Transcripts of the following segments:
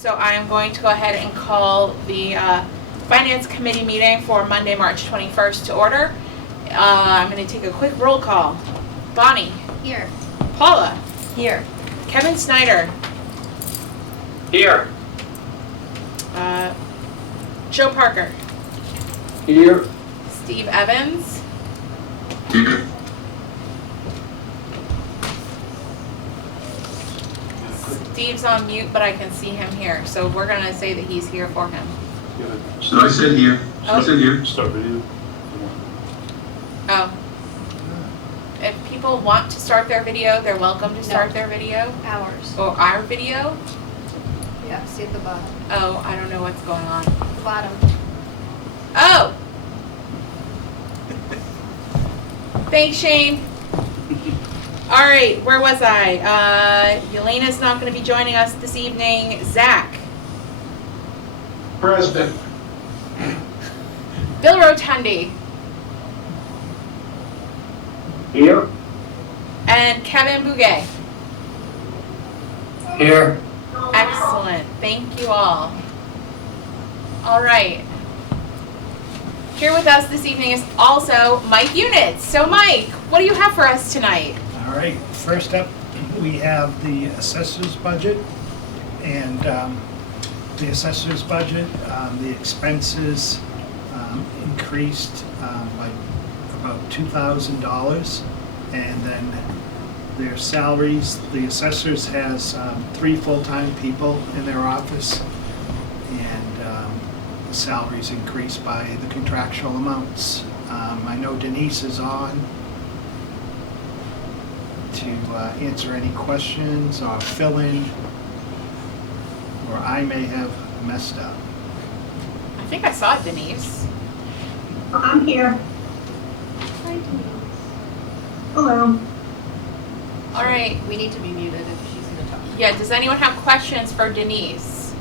So I am going to go ahead and call the Finance Committee meeting for Monday, March 21st to order. I'm going to take a quick roll call. Bonnie. Here. Paula. Here. Kevin Snyder. Here. Joe Parker. Here. Steve Evans. Here. Steve's on mute, but I can see him here, so we're going to say that he's here for him. So I said here. I said here. Start video. Oh. If people want to start their video, they're welcome to start their video. Ours. Or our video. Yeah, see at the bottom. Oh, I don't know what's going on. The bottom. Oh! Thanks, Shane. All right, where was I? Yelena's not going to be joining us this evening. Zach. President. Bill Rotundi. Here. And Kevin Bouguet. Here. Excellent. Thank you all. All right. Here with us this evening is also Mike Units. So Mike, what do you have for us tonight? All right, first up, we have the assessor's budget. And the assessor's budget, the expenses increased by about $2,000. And then their salaries, the assessors has 3 full-time people in their office. And the salaries increased by the contractual amounts. I know Denise is on to answer any questions or fill in, or I may have messed up. I think I saw Denise. I'm here. Hi, Denise. Hello. All right. We need to be muted if she's going to talk. Yeah, does anyone have questions for Denise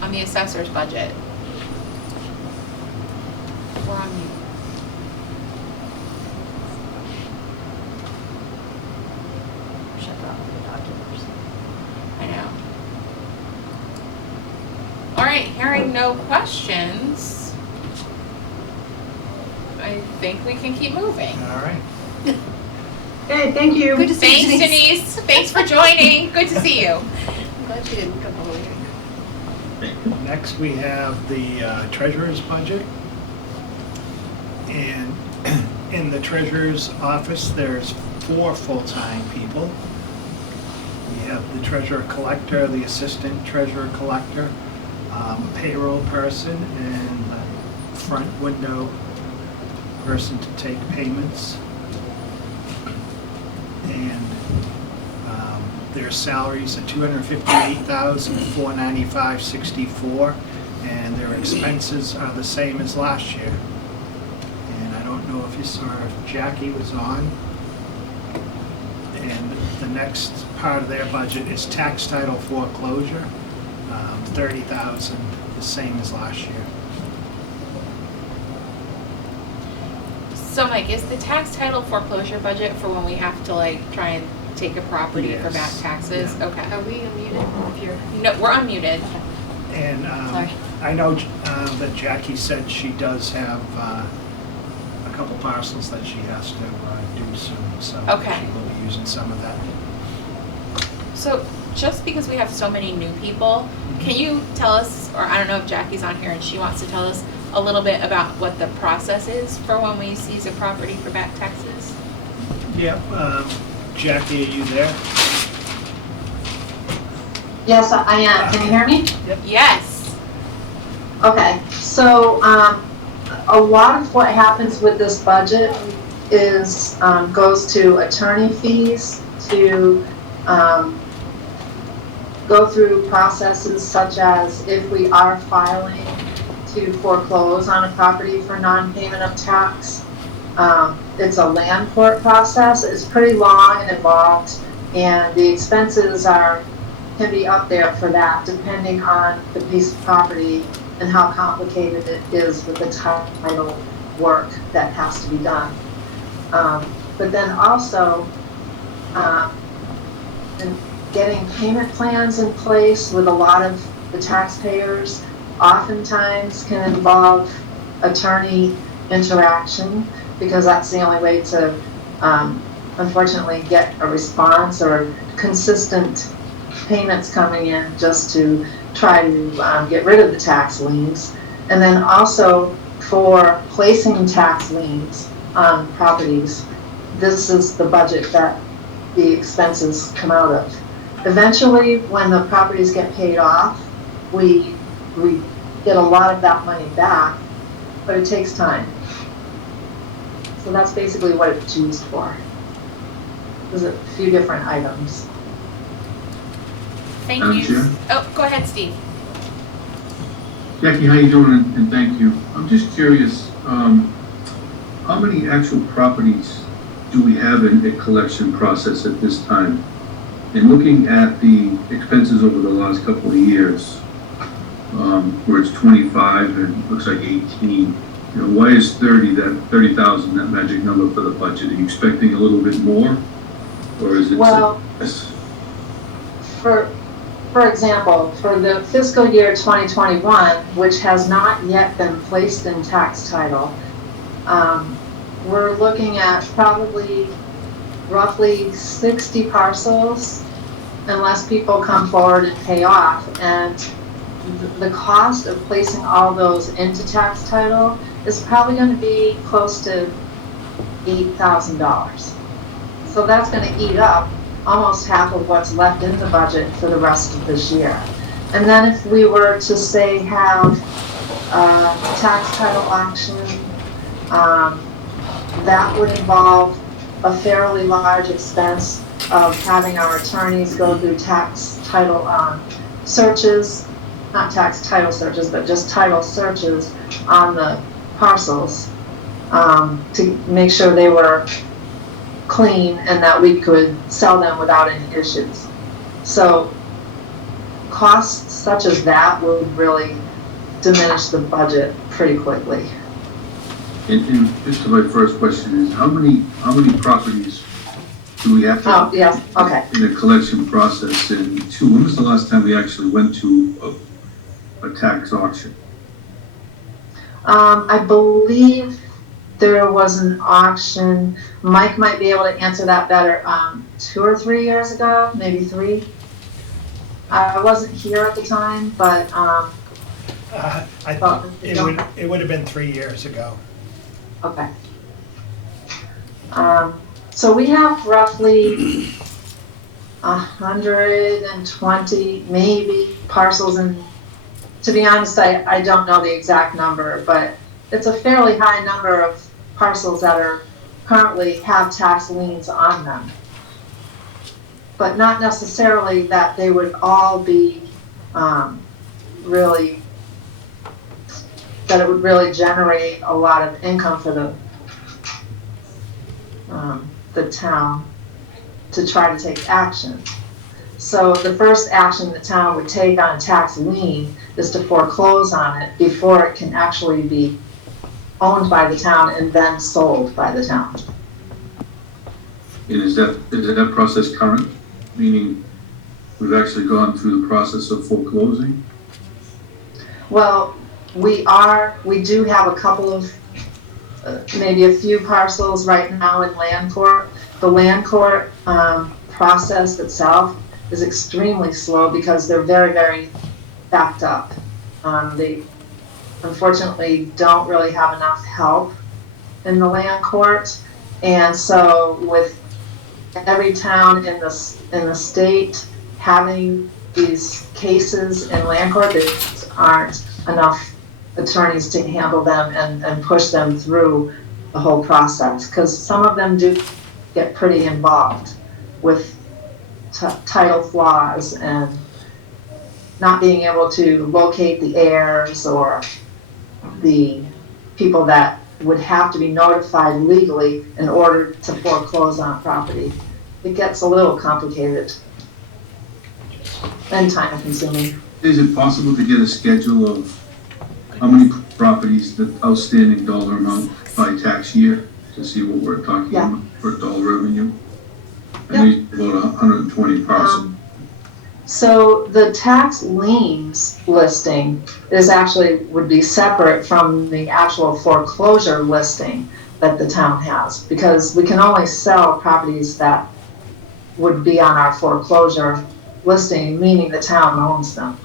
on the assessor's budget? We're on mute. Shut off the documents. I know. All right, hearing no questions, I think we can keep moving. All right. Hey, thank you. Good to see you, Thanks, Denise. Thanks for joining. Good to see you. I'm glad she didn't come over here. Next, we have the treasurer's budget. And in the treasurer's office, there's 4 full-time people. We have the treasurer collector, the assistant treasurer collector, payroll person, and the front window person to take payments. And their salaries are $258,495.64, and their expenses are the same as last year. And I don't know if you saw if Jackie was on. And the next part of their budget is tax title foreclosure, $30,000, the same as last year. So Mike, is the tax title foreclosure budget for when we have to like try and take a property for back Yes. taxes? Yeah. Okay. Are we unmuted? If you're... No, we're unmuted. And Sorry. I know that Jackie said she does have a couple parcels that she has to do soon, so Okay. she will be using some of that. So just because we have so many new people, can you tell us, or I don't know if Jackie's on here and she wants to tell us a little bit about what the process is for when we seize a property for back taxes? Yep, Jackie, are you there? Yes, I am. Can you hear me? Yes. Okay. So a lot of what happens with this budget is goes to attorney fees, to go through processes such as if we are filing to foreclose on a property for non-payment of tax. It's a land court process. It's pretty long and involved, and the expenses can be up there for that depending on the piece of property and how complicated it is with the title work that has to be done. But then also, in getting payment plans in place with a lot of the taxpayers oftentimes can involve attorney interaction, because that's the only way to, unfortunately, get a response or consistent payments coming in just to try to get rid of the tax liens. And then also for placing tax liens on properties, this is the budget that the expenses come out of. Eventually, when the properties get paid off, we get a lot of that money back, but it takes time. So that's basically what it's used for. There's a few different items. Thank Madam you. Chair? Oh, go ahead, Steve. Jackie, how you doing? And thank you. I'm just curious, how many actual properties do we have in the collection process at this time? And looking at the expenses over the last couple of years, where it's 25 and looks like 18, why is 30,000 that magic number for the budget? Are you expecting a little bit more, or is it? Well, less? For example, for the fiscal year 2021, which has not yet been placed in tax title, we're looking at probably roughly 60 parcels, unless people come forward and pay off. And the cost of placing all those into tax title is probably going to be close to $8,000. So that's going to eat up almost half of what's left in the budget for the rest of this year. And then if we were to say have a tax title auction, that would involve a fairly large expense of having our attorneys go through tax title searches, not tax title searches, but just title searches on the parcels to make sure they were clean and that we could sell them without any issues. So costs such as that would really diminish the budget pretty quickly. And just to my first question is, how many properties do we have to? Oh, yes, okay. In the collection process? And two, when was the last time we actually went to a tax auction? I believe there was an auction. Mike might be able to answer that better. 2 or 3 years ago, maybe 3. I wasn't here at the time, but I thought it would have been 3 years ago. okay. So we have roughly 120 maybe parcels, and to be honest, I don't know the exact number, but it's a fairly high number of parcels that are currently have tax liens on them. But not necessarily that they would all be really, that it would really generate a lot of income for the town to try to take action. So the first action the town would take on a tax lien is to foreclose on it before it can actually be owned by the town and then sold by the town. And is that process current? Meaning we've actually gone through the process of foreclosing? Well, we do have a couple of, maybe a few parcels right now in land court. The land court process itself is extremely slow because they're very, very backed up. They unfortunately don't really have enough help in the land court. And so with every town in the state having these cases in land court, there aren't enough attorneys to handle them and push them through the whole process, because some of them do get pretty involved with title flaws and not being able to locate the heirs or the people that would have to be notified legally in order to foreclose on property. It gets a little complicated and time consuming. Is it possible to get a schedule of how many properties, the outstanding dollar amount by tax year, to see what we're talking about for dollar revenue? I know you about 120 parcels. So the tax liens listing is actually, would be separate from the actual foreclosure listing that the town has, because we can only sell properties that would be on our foreclosure listing, meaning the town owns them.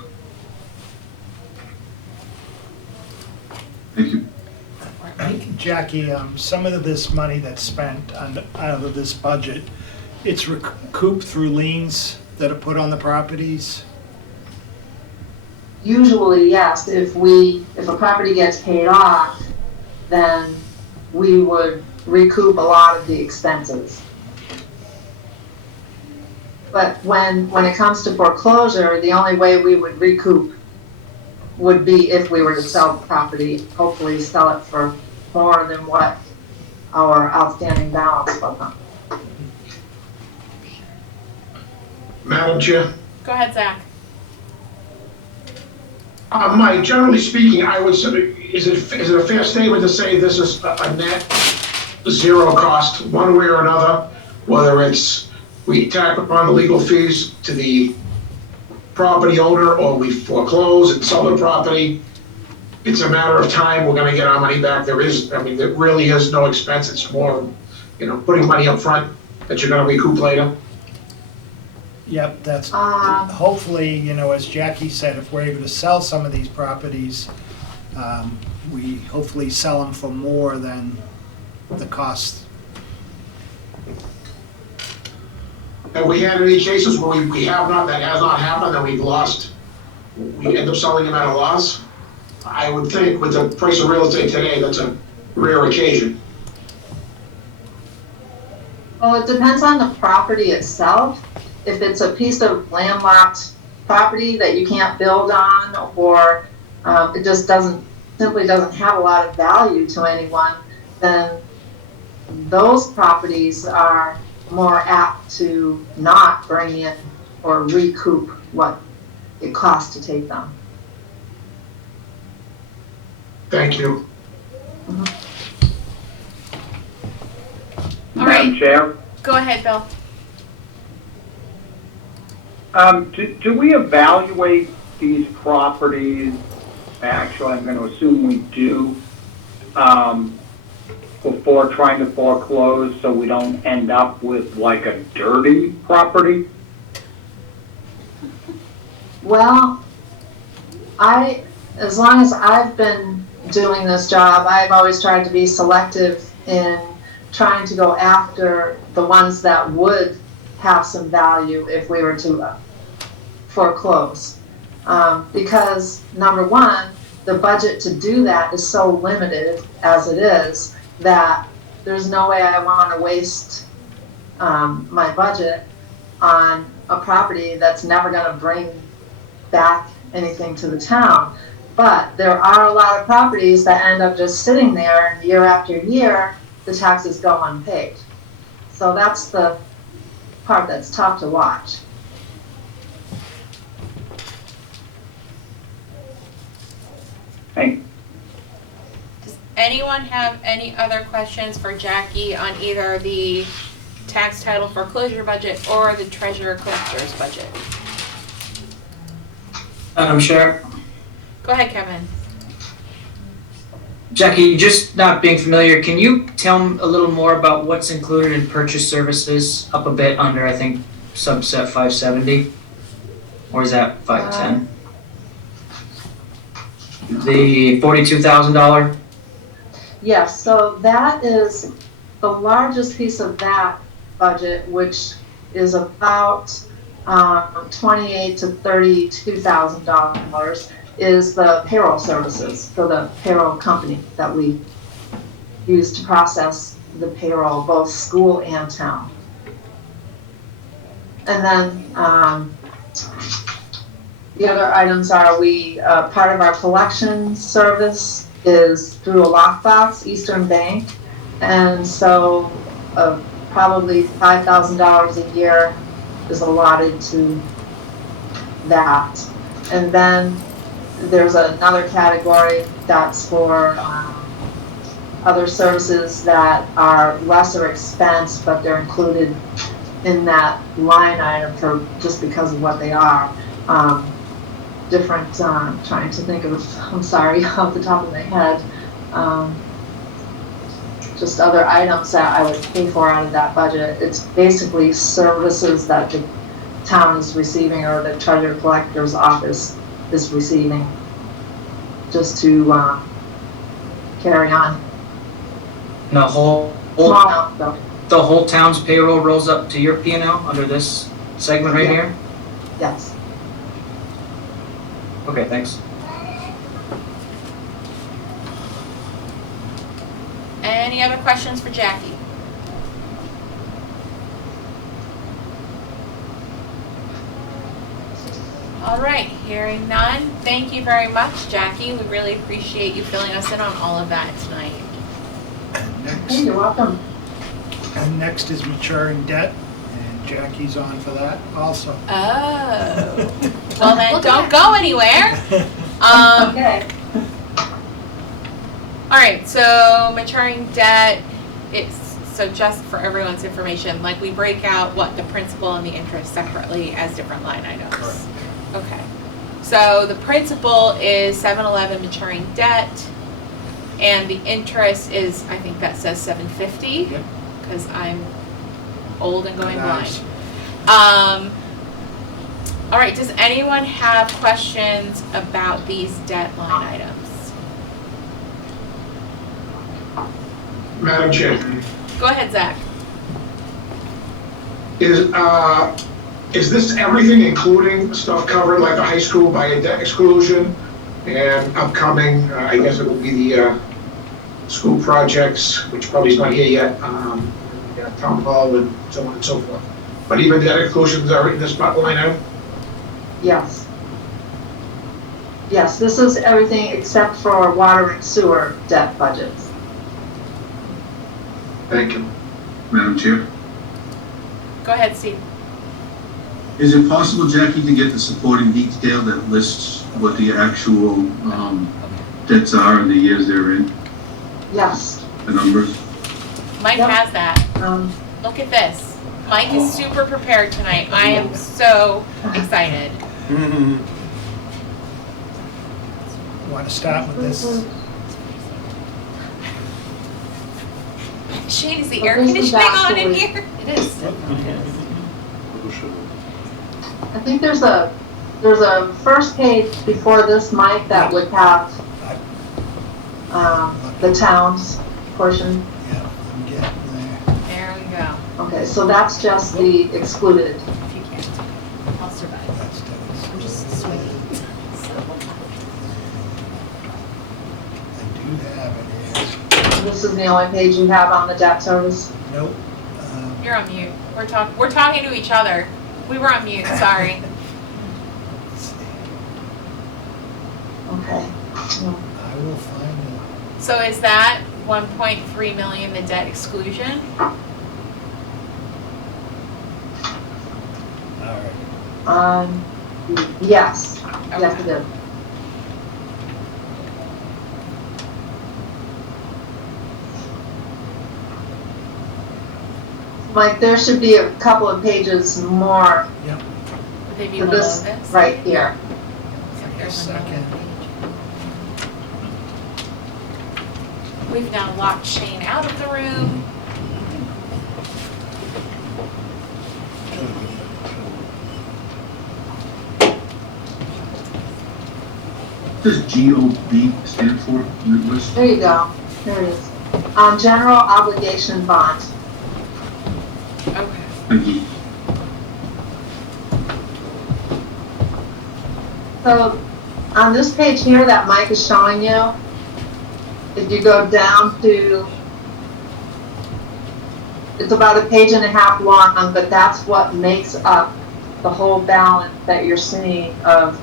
Thank you. Jackie, some of this money that's spent out of this budget, it's recouped through liens that are put on the properties? Usually, yes, if a property gets paid off, then we would recoup a lot of the expenses. But when it comes to foreclosure, the only way we would recoup would be if we were to sell the property, hopefully sell it for more than what our outstanding balance was on. Madam Chair. Go ahead, Zach. Mike, generally speaking, I would say, is it a fair statement to say this is a net zero cost, one way or another? Whether it's we tack upon the legal fees to the property owner, or we foreclose and sell the property, it's a matter of time, we're gonna get our money back. There really is no expense. It's more, putting money up front that you're gonna recoup later. Yep, that's, hopefully, as Jackie said, if we're able to sell some of these properties, we hopefully sell them for more than the cost. Have we had any cases where we have not, that has not happened, that we've lost, we end up selling them at a loss? I would think with the price of real estate today, that's a rare occasion. Well, it depends on the property itself. If it's a piece of landlocked property that you can't build on, or it just simply doesn't have a lot of value to anyone, then those properties are more apt to not bring in or recoup what it costs to take them. Thank you. All Madam right, Chair, go ahead, Bill. do we evaluate these properties? Actually, I'm going to assume we do, before trying to foreclose, so we don't end up with like a dirty property? Well, as long as I've been doing this job, I've always tried to be selective in trying to go after the ones that would have some value if we were to foreclose. Because number one, the budget to do that is so limited as it is, that there's no way I want to waste my budget on a property that's never going to bring back anything to the town. But there are a lot of properties that end up just sitting there, and year after year, the taxes go unpaid. So that's the part that's tough to watch. Thank Does anyone have any other questions for Jackie on either the tax title foreclosure budget or the treasurer collector's budget? Madam Chair, Go ahead, Kevin. Jackie, just not being familiar, can you tell me a little more about what's included in purchase services up a bit under, I think, subset 570? Or is that 510? The $42,000? Yes, so that is the largest piece of that budget, which is about $28,000 to $32,000, is the payroll services for the payroll company that we use to process the payroll, both school and town. And then the other items are part of our collection service is through a lockbox, Eastern Bank. And so probably $5,000 a year is allotted to that. And then there's another category that's for other services that are lesser expense, but they're included in that line item for, just because of what they are. Different, trying to think of, I'm sorry, off the top of my head, just other items that I would pay for out of that budget. It's basically services that the town is receiving or the treasurer collector's office is receiving, just to, carry on. And the whole, Small amount though. the whole town's payroll rolls up to your P and L under this segment right Yeah. here? Yes. Okay, thanks. Any other questions for Jackie? All right, hearing none. Thank you very much, Jackie. We really appreciate you filling us in on all of that tonight. Hey, you're welcome. And next is maturing debt, and Jackie's on for that also. Oh. Well then, Look don't at go anywhere. Okay. All right, so maturing debt, so just for everyone's information, like we break out what the principal and the interest separately as different line items. Correct. Okay, so the principal is 711 maturing debt, and the interest is, I think that says 750, Yep. because I'm old and going Nice. blind. All right, does anyone have questions about these debt line items? Madam Chair, Go ahead, Zach. is this everything, including stuff covered like the high school by a debt exclusion and upcoming, I guess it will be the school projects, which probably is not here yet, town hall and so on and so forth. But even debt exclusions are in this line item? Yes. Yes, this is everything except for water and sewer debt budgets. Thank you. Madam Chair, Go ahead, Steve. is it possible, Jackie, to get the supporting detail that lists what the actual debts are and the years they're in, Yes. the numbers? Mike Yep. has that. Look Look at this. Mike is super prepared tonight. I am so excited. Want to start with this? Shane, is the Well, air this is conditioning on in actually- here? It is. I think there's a first page before this, Mike, that would have, the town's portion. Yeah, I'm getting there. There we go. Okay, so that's just the excluded. If you can't, I'll survive. That's Debbie's. I'm just swinging. I do have it here. This is the only page you have on the debt service. Nope. You're on mute. We're talking to each other. We were on mute, sorry. Let's see. Okay. I will find it. So is that 1.3 million the debt exclusion? All right. Yes, yes it is. Mike, there should be a couple of pages more Yep. Would they be to below this this? right here. Yep, there's Second. another page. We've now locked Shane out of the room. What does GOB stand for in the list? There you go. There it is. General obligation bond. Okay. Thank you. So on this page here that Mike is showing you, if you go down to, it's about a page and a half long, but that's what makes up the whole balance that you're seeing of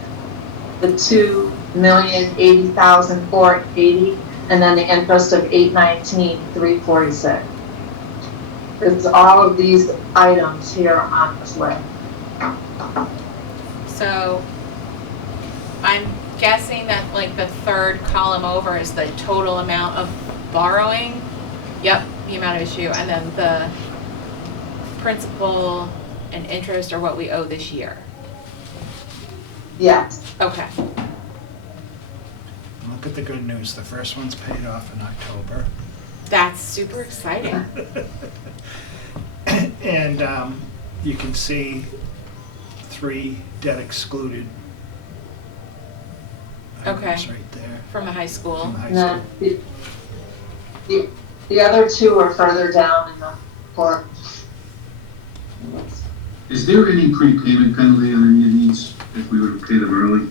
the 2,080,480 and then the interest of 819,346. It's all of these items here on this list. So I'm guessing that like the third column over is the total amount of borrowing. Yep, the amount of issue, and then the principal and interest are what we owe this year? Yes. Okay, Look at the good news, the first one's paid off in October. that's super exciting. And you can see 3 debt excluded Okay. items right there From the high school. from the high And school. then the other 2 are further down in the report. Is there any prepayment penalty on any of these if we were to pay them early?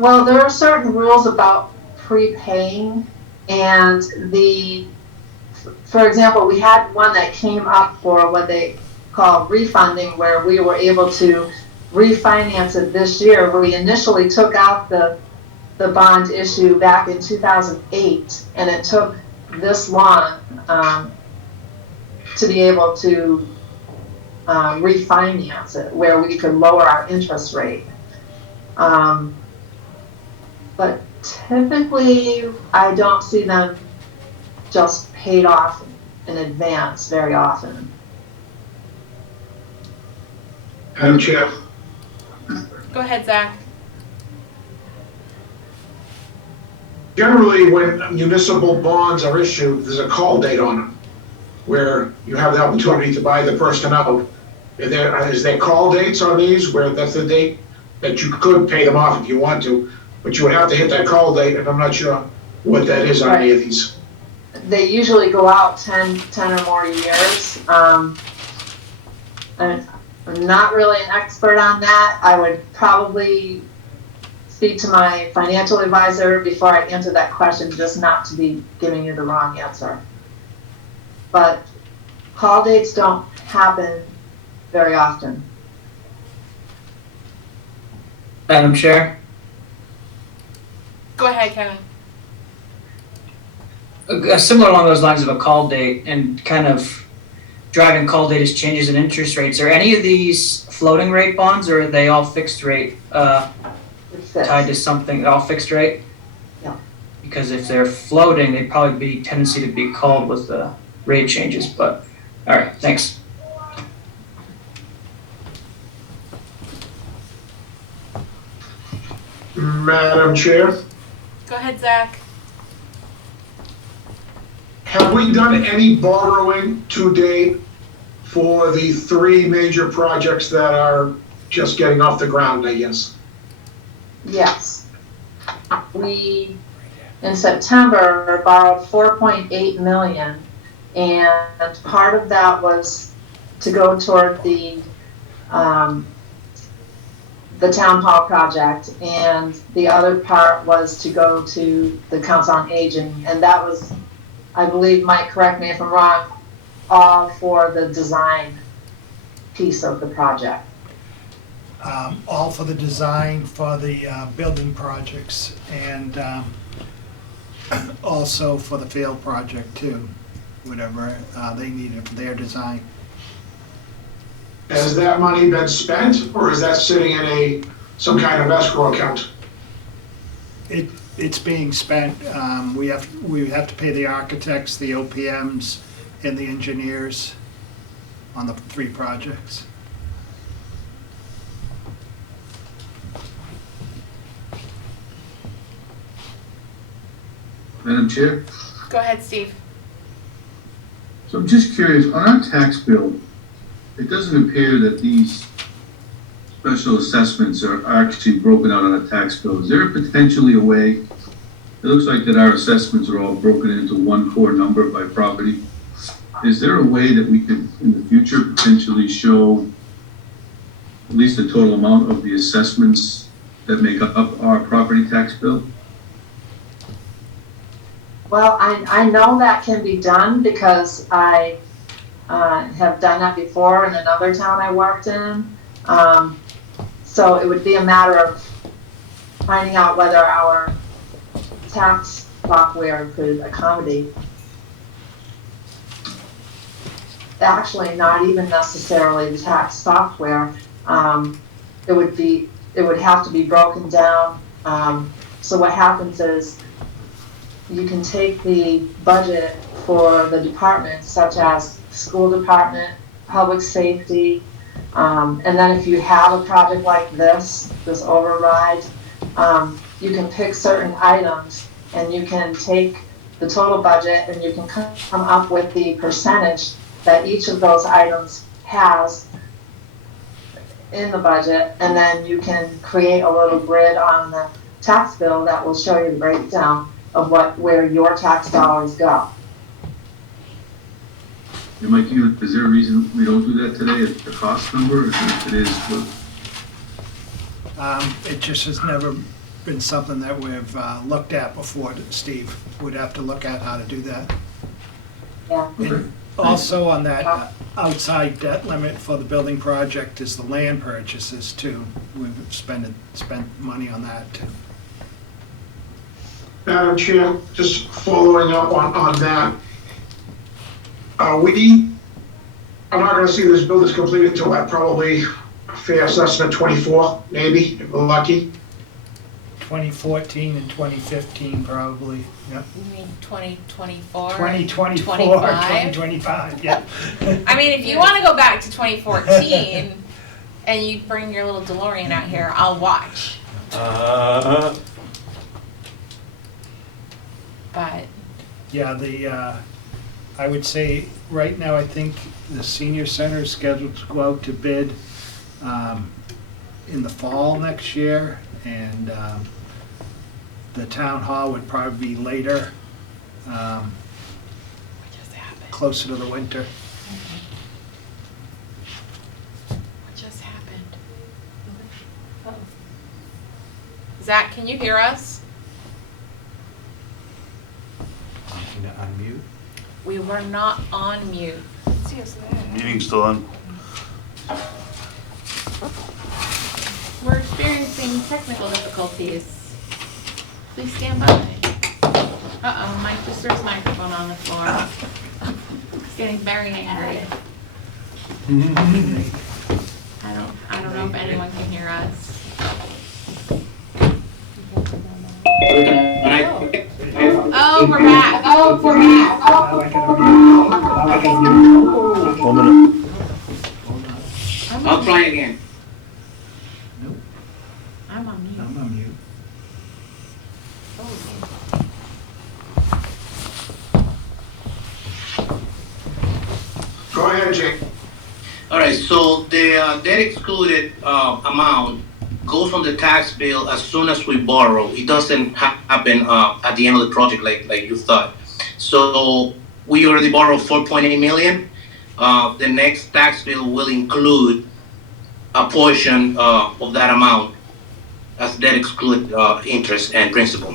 Well, there are certain rules about prepaying, and for example, we had one that came up for what they call refunding, where we were able to refinance it this year. We initially took out the bond issue back in 2008, and it took this long to be able to refinance it, where we could lower our interest rate. But typically, I don't see them just paid off in advance very often. Madam Chair, Go ahead, Zach. generally when municipal bonds are issued, there's a call date on them, where you have the opportunity to buy the person out. Is there call dates on these, where that's the date that you could pay them off if you want to, but you would have to hit that call date, and I'm not sure what that is on any of these. They usually go out 10 or more years. And I'm not really an expert on that. I would probably speak to my financial advisor before I answer that question, just not to be giving you the wrong answer. But call dates don't happen very often. Madam Chair, Go ahead, Kevin. similar along those lines of a call date and kind of driving call date is changes in interest rates. Are any of these floating rate bonds, or are they all fixed rate, It's this. tied to something, all fixed rate? Yeah. Because if they're floating, they'd probably be tendency to be called with the rate changes, but, all right, thanks. Madam Chair, Go ahead, Zach. have we done any borrowing to date for the 3 major projects that are just getting off the ground, I guess? Yes. We, in September, borrowed 4.8 million, and part of that was to go toward the town hall project, and the other part was to go to the Council on Aging, and that was, I believe, Mike, correct me if I'm wrong, all for the design piece of the project. All for the design for the building projects, and also for the field project too, whatever they needed for their design. Has that money been spent, or is that sitting in some kind of escrow account? It's being spent. We have to pay the architects, the OPMs, and the engineers on the 3 projects. Madam Chair? Go ahead, Steve. So I'm just curious, on our tax bill, it doesn't appear that these special assessments are actually broken out on a tax bill. Is there potentially a way, it looks like that our assessments are all broken into one core number by property. Is there a way that we could, in the future, potentially show at least the total amount of the assessments that make up our property tax bill? Well, I know that can be done because I have done that before in another town I worked in. So it would be a matter of finding out whether our tax software could accommodate. Actually, not even necessarily the tax software. It would have to be broken down. So what happens is, you can take the budget for the departments such as school department, public safety. And then if you have a project like this override, you can pick certain items and you can take the total budget and you can come up with the percentage that each of those items has in the budget, and then you can create a little grid on the tax bill that will show you the breakdown of where your tax dollars go. And Mike, is there a reason we don't do that today at the cost number, or if it is, what? It just has never been something that we've looked at before, Steve. Would have to look at how to do that. Yeah. And also on that outside debt limit for the building project is the land purchases too. We've spent money on that too. Madam Chair, just following up on that. I'm not gonna see this building's completed until probably a fair assessment 24, maybe, if we're lucky. 2014 and 2015 probably, yep. You mean 2024? 2024, 25? 2025, yeah. I mean, if you wanna go back to 2014 and you bring your little DeLorean out here, I'll watch. But, Yeah, I would say, right now, I think the senior center is scheduled to go out to bid in the fall next year, and the town hall would probably be later, what just happened? closer to the winter. What just happened? Zach, can you hear us? Unmute. We were not on mute. See us there. Meeting's still on. We're experiencing technical difficulties. Please stand by. Uh-oh, Mike just threw his microphone on the floor. He's getting very angry. I don't know if anyone can hear us. Oh, we're back. Now I gotta mute. 1 minute. I'll try again. I'm on mute. I'm on mute. Go ahead, Jake. All right, so the debt excluded amount goes on the tax bill as soon as we borrow. It doesn't happen at the end of the project like you thought. So we already borrowed 4.8 million. The next tax bill will include a portion of that amount as debt excluded interest and principal.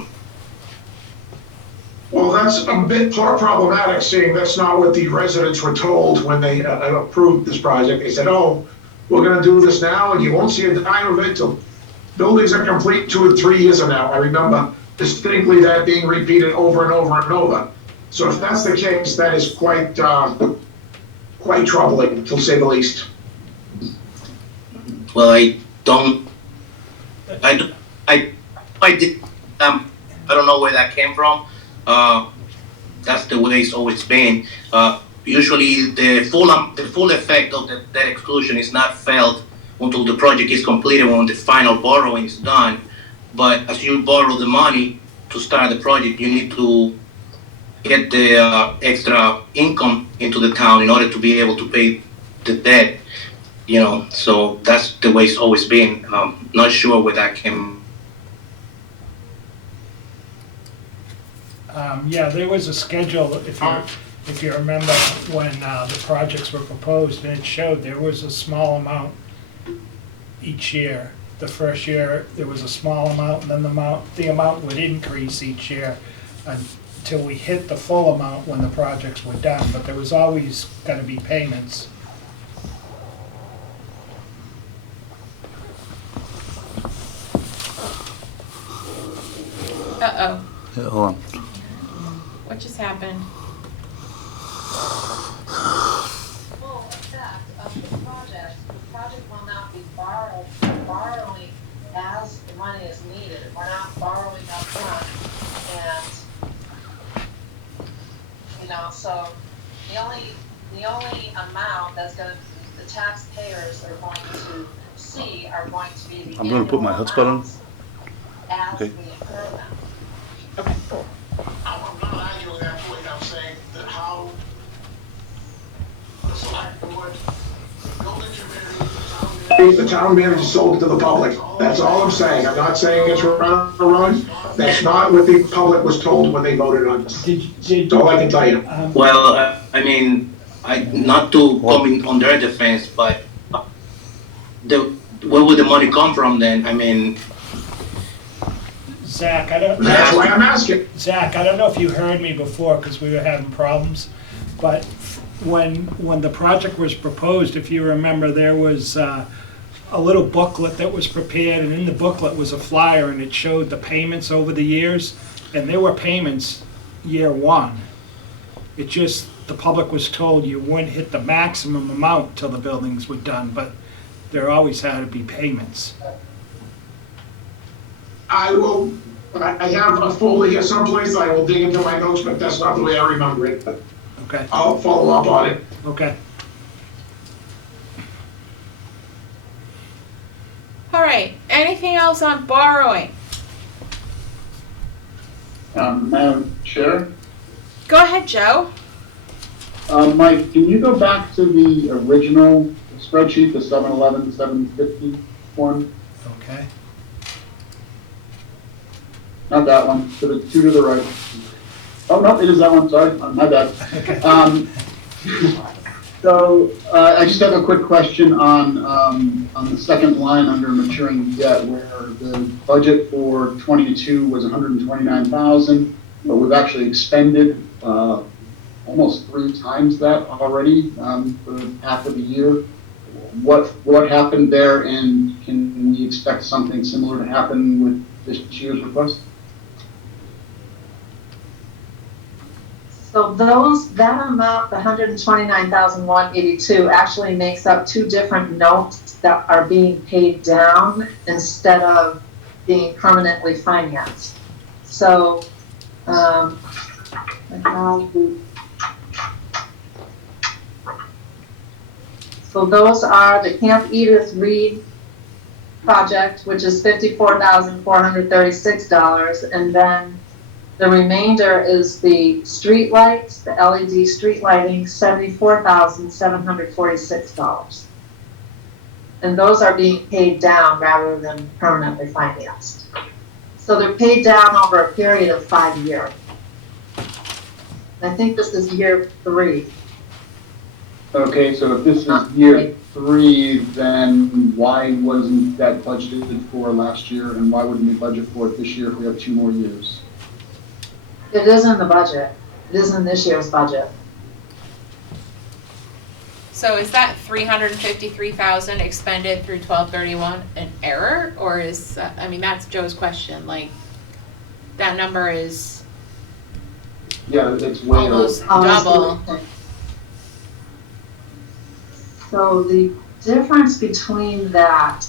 Well, that's a bit problematic, seeing that's not what the residents were told when they approved this project. They said, oh, we're gonna do this now, and you won't see a dime of it till buildings are complete 2 or 3 years from now. I remember distinctly that being repeated over and over and over. So if that's the case, that is quite troubling, to say the least. Well, I don't I don't know where that came from. That's the way it's always been. Usually the full effect of the debt exclusion is not felt until the project is completed, when the final borrowing is done. But as you borrow the money to start the project, you need to get the extra income into the town in order to be able to pay the debt. So that's the way it's always been. Not sure where that came. Yeah, there was a schedule, if you remember, when the projects were proposed, and it showed there was a small amount each year. The first year, there was a small amount, and then the amount would increase each year until we hit the full amount when the projects were done, but there was always gonna be payments. Uh-oh, Yeah, hold on. what just happened? Full effect of the project will not be borrowing as the money is needed. We're not borrowing up front, and, so the only the only amount that's gonna, the taxpayers are going to see are going to be the I'm gonna put my annual hotspot on. amounts as we Okay. incur them. Okay. I'm not arguing that point, I'm saying that how the select board, building committee, the town manager sold it to the public. That's all I'm saying. I'm not saying it's right or wrong. That's not what the public was told when they voted on this. That's all I can tell you. Well, I mean, not to come on their defense, but where would the money come from then? I mean, Zach, That's why I'm asking. Zach, I don't know if you heard me before, because we were having problems, but when the project was proposed, if you remember, there was a little booklet that was prepared, and in the booklet was a flyer, and it showed the payments over the years, and there were payments year one. It just, the public was told you wouldn't hit the maximum amount till the buildings were done, but there always had to be payments. I have a folder here someplace. I will dig into my notes, but that's not the way I remember it. But Okay, I'll follow up on it. okay. All right, anything else on borrowing? Madam Chair, Go ahead, Joe. Mike, can you go back to the original spreadsheet, the 711, 750 one? Okay. Not that one, to the two to the right. Oh, no, it is that one, sorry, my bad. So, I just have a quick question on the second line under maturing debt, where the budget for 22 was 129,000, but we've actually expended almost 3 times that already for half of the year. What happened there, and can we expect something similar to happen with this year's request? So that amount, the 129,182, actually makes up 2 different notes that are being paid down instead of being permanently financed. So, so those are the Camp Edith Reed project, which is $54,436, and then the remainder is the street lights, the LED street lighting, $74,746. And those are being paid down rather than permanently financed. So they're paid down over a period of 5 years. I think this is year 3. Okay, so if this is year 3, then why wasn't that budgeted for last year, and why wouldn't we budget for it this year if we have 2 more years? It is in the budget. It is in this year's budget. So is that 353,000 expended through 12/31 an error, or is, I mean, that's Joe's question, like, that number is Yeah, it's way over. almost double. So the difference between that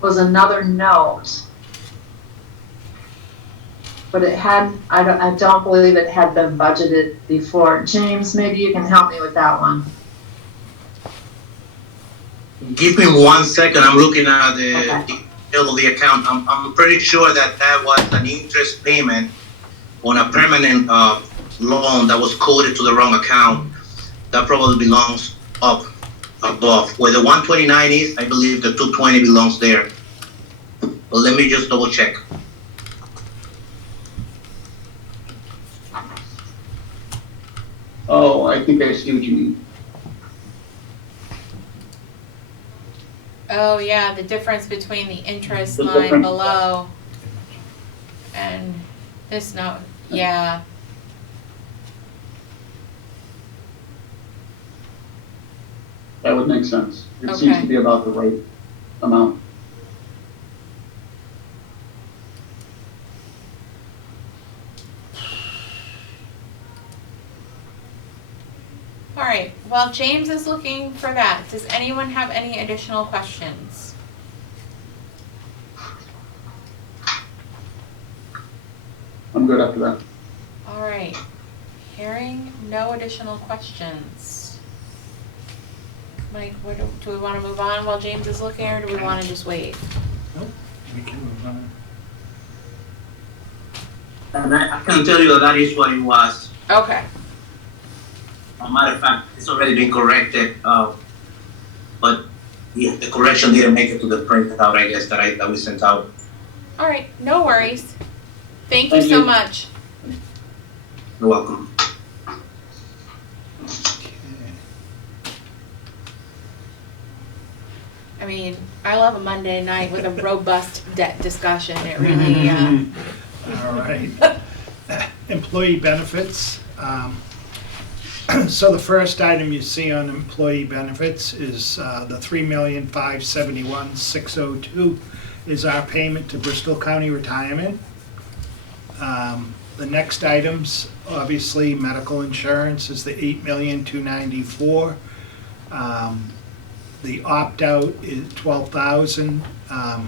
was another note. But it had, I don't believe it had been budgeted before. James, maybe you can help me with that one. give me 1 second. I'm looking at the Okay. detail of the account. I'm pretty sure that was an interest payment on a permanent loan that was coded to the wrong account. That probably belongs up above. Where the 129 is, I believe the 220 belongs there. But let me just double check. Oh, I think I see what you mean. Oh, yeah, the difference between the interest The line difference. below and this note, yeah. That would make sense. It seems Okay. to be about the right amount. All right, while James is looking for that, does anyone have any additional questions? I'm good after that. All right, Hearing no additional questions. Mike, do we want to move on while James is looking, or do we want to just wait? Nope, we can move on. And I can tell you that is what it was. Okay. As a matter of fact, it's already been corrected, but yeah, the correction didn't make it to the printout, I guess, that we sent out. All right, no worries. Thank you Thank so you. much. You're welcome. I mean, I love a Monday night with a robust debt discussion. It really, All right. Employee benefits. So the first item you see on employee benefits is the $3,571,602 is our payment to Bristol County Retirement. The next items, obviously, medical insurance is the $8,294,000. The opt-out is $12,000. Let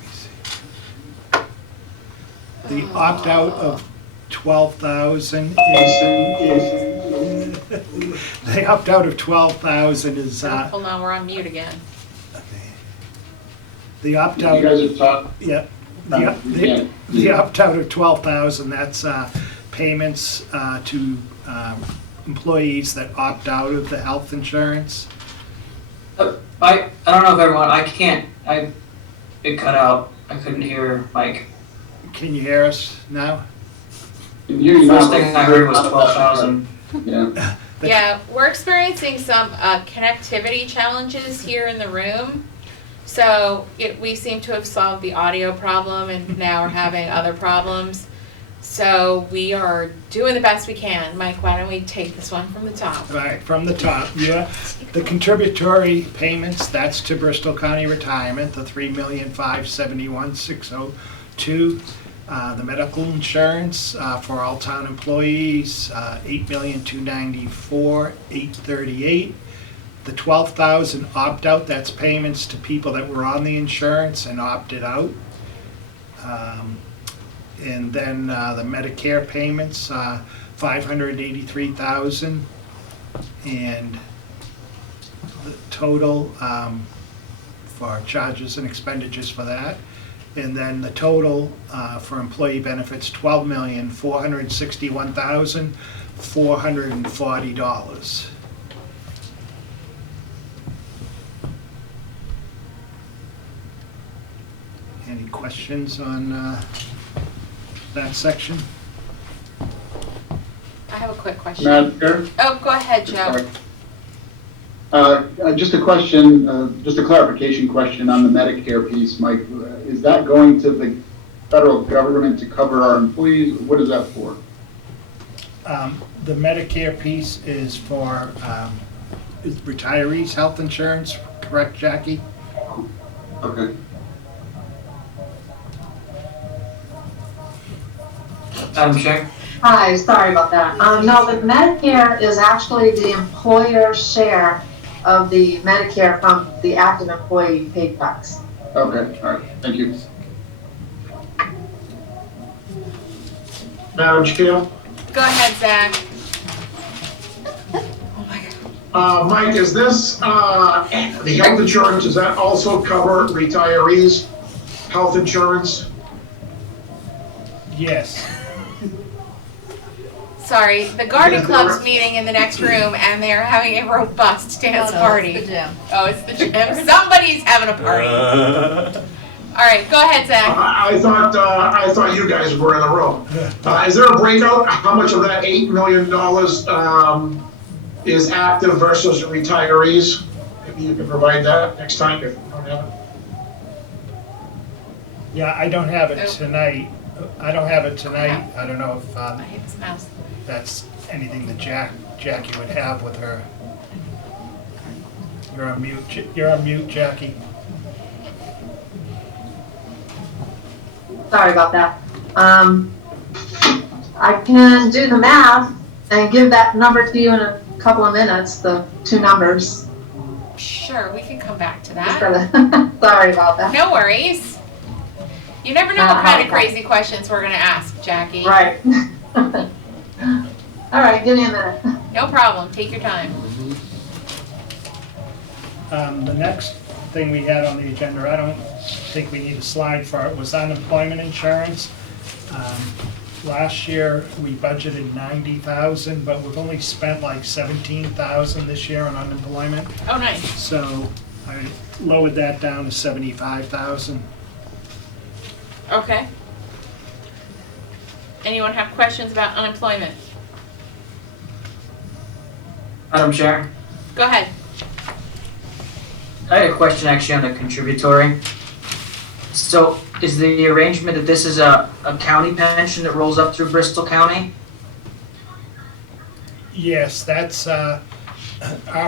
me see. The opt-out of $12,000 is the opt-out of $12,000 is hold on, we're on mute again. the You opt-out. guys have talked, Yeah. Yeah. The opt-out of $12,000, that's payments to employees that opt out of the health insurance. I don't know if everyone, it cut out. I couldn't hear Mike. Can you hear us now? can you hear you First now? thing I heard was 12,000. Yeah, Yeah, we're experiencing some connectivity challenges here in the room. So we seem to have solved the audio problem, and now we're having other problems. So we are doing the best we can. Mike, why don't we take this one from the top? All right, from the top, yeah. The contributory payments, that's to Bristol County Retirement, the $3,571,602. The medical insurance for all town employees, $8,294,838. The $12,000 opt-out, that's payments to people that were on the insurance and opted out. And then the Medicare payments, $583,000, and the total for charges and expenditures for that. And then the total for employee benefits, $12,461,440. Any questions on that section? I have a quick question. Madam Chair? Oh, go ahead, Joe. Sorry. Just a question, just a clarification question on the Medicare piece, Mike. Is that going to the federal government to cover our employees? What is that for? The Medicare piece is for retirees' health insurance, correct, Jackie? Okay. Madam Chair? Hi, sorry about that. No, the Medicare is actually the employer's share of the Medicare from the active employee paychecks. Okay, all right, thank you. Madam Chair? Go ahead, Zach. Mike, is this, the health insurance, does that also cover retirees' health insurance? Yes. Sorry, the garden club's meeting in the next room, and they are having a robust dance party. It's the gym. Oh, it's the gym. Somebody's having a party. All right, go ahead, Zach. I thought you guys were in the room. Is there a breakout, how much of that $8 million is active versus retirees? Maybe you can provide that next time if you don't have it. Yeah, I don't have it tonight. I don't have it tonight. I don't know if I hate this mouse. that's anything that Jackie would have with her. You're on mute, Jackie. Sorry about that. I can do the math and give that number to you in a couple of minutes, the two numbers. Sure, we can come back to that. Sorry about that. No worries. You never know what kind of crazy questions we're gonna ask, Jackie. Right. All right, give me a minute. No problem, take your time. The next thing we had on the agenda, I don't think we need a slide for it, was unemployment insurance. Last year, we budgeted 90,000, but we've only spent like 17,000 this year on unemployment. Oh, nice. So I lowered that down to 75,000. Okay. Anyone have questions about unemployment? Madam Chair, Go ahead. I had a question actually on the contributory. So is the arrangement that this is a county pension that rolls up through Bristol County? Yes, that's our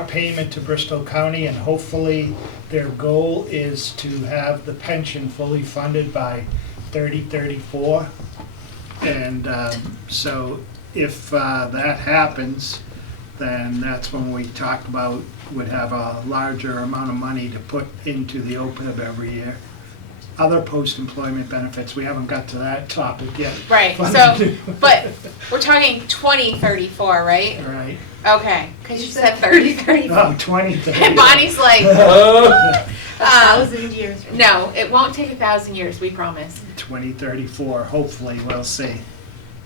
payment to Bristol County, and hopefully their goal is to have the pension fully funded by 3034. And so if that happens, then that's when we talked about would have a larger amount of money to put into the OPEB every year. Other post-employment benefits, we haven't got to that topic yet. Right, so, but we're talking 2034, right? Right. Okay, because you said 3034. Oh, 2030. And Bonnie's like, 1,000 years. from now. no, it won't take 1,000 years, we promise. 2034, hopefully, we'll see.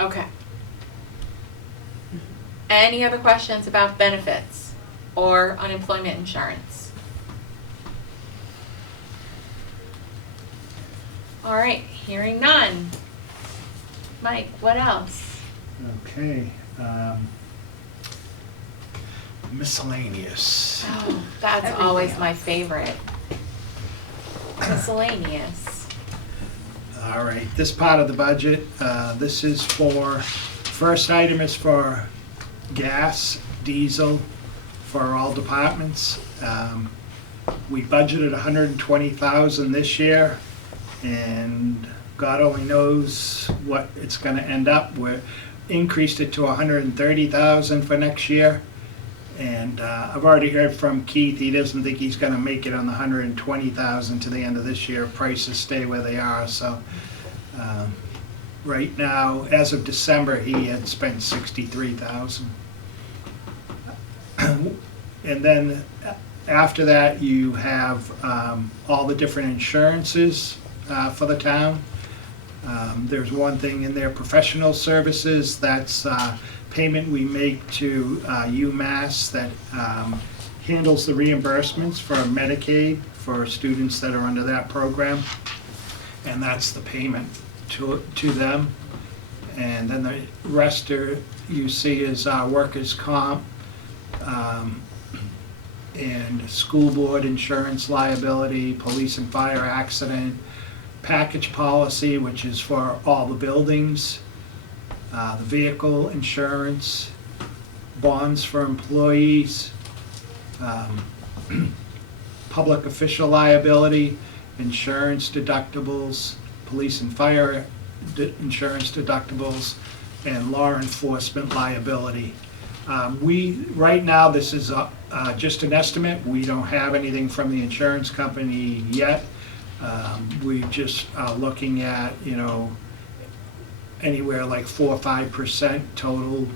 Okay. Any other questions about benefits or unemployment insurance? All right, hearing none. Mike, what else? Okay. Miscellaneous. Oh, that's Everything always else. my favorite. Miscellaneous. All right, this part of the budget, this is for, first item is for gas, diesel for all departments. We budgeted 120,000 this year, and God only knows what it's gonna end up. We increased it to 130,000 for next year. And I've already heard from Keith, he doesn't think he's gonna make it on the 120,000 to the end of this year. Prices stay where they are, so. Right now, as of December, he had spent 63,000. And then after that, you have all the different insurances for the town. There's one thing in there, professional services, that's payment we make to UMass that handles the reimbursements for Medicaid for students that are under that program. And that's the payment to them. And then the rest you see is workers' comp, and school board insurance liability, police and fire accident, package policy, which is for all the buildings, the vehicle insurance, bonds for employees, public official liability, insurance deductibles, police and fire insurance deductibles, and law enforcement liability. Right now, this is just an estimate. We don't have anything from the insurance company yet. We just are looking at, anywhere like 4 or 5% total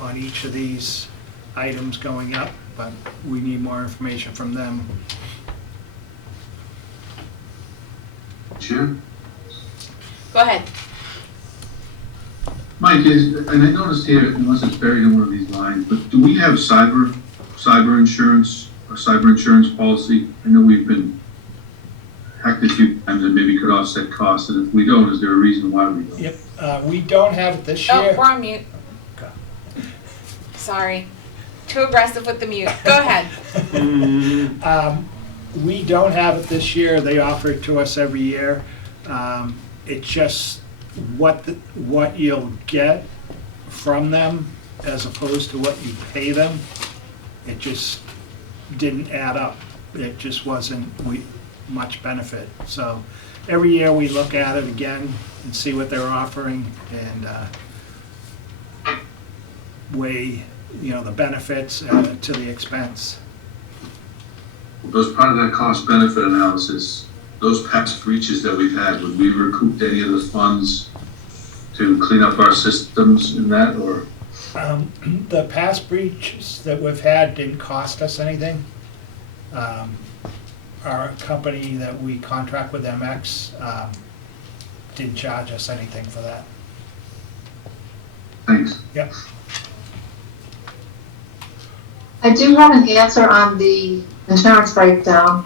on each of these items going up, but we need more information from them. Chair? Go ahead. Mike, and I noticed here, unless it's buried in one of these lines, but do we have cyber insurance or cyber insurance policy? I know we've been hacked a few times and maybe could offset costs, and if we don't, is there a reason why we don't? Yep, we don't have it this Oh, year. we're on mute. Sorry. Too aggressive with the mute. Go ahead. We don't have it this year. They offer it to us every year. It's just what you'll get from them as opposed to what you pay them. It just didn't add up. It just wasn't much benefit. So every year we look at it again and see what they're offering and weigh, the benefits to the expense. As part of that cost benefit analysis, those past breaches that we've had, would we recoup any of the funds to clean up our systems in that, or? The past breaches that we've had didn't cost us anything. Our company that we contract with, MX, didn't charge us anything for that. Thanks. Yep. I do have an answer on the insurance breakdown.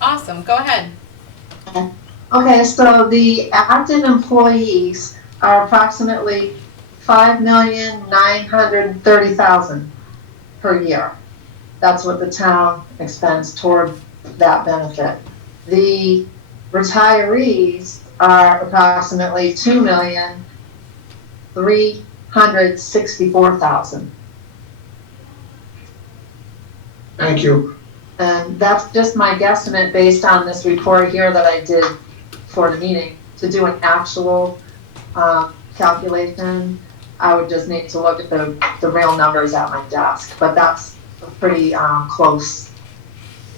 Awesome, go ahead. Okay, so the active employees are approximately 5,930,000 per year. That's what the town expends toward that benefit. The retirees are approximately 2,364,000. Thank you. And that's just my guesstimate based on this report here that I did for the meeting. To do an actual calculation, I would just need to look at the real numbers at my desk, but that's pretty close,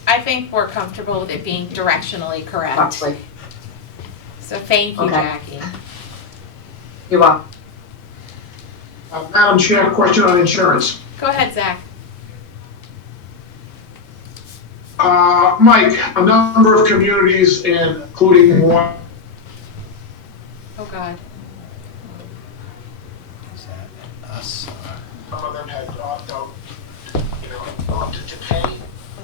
I think we're comfortable with it being directionally correct. roughly. So thank you, Okay. Jackie. You're welcome. Madam Chair, question on insurance. Go ahead, Zach. Mike, a number of communities, including one, Oh, God. Is that us? some of them had opted to pay,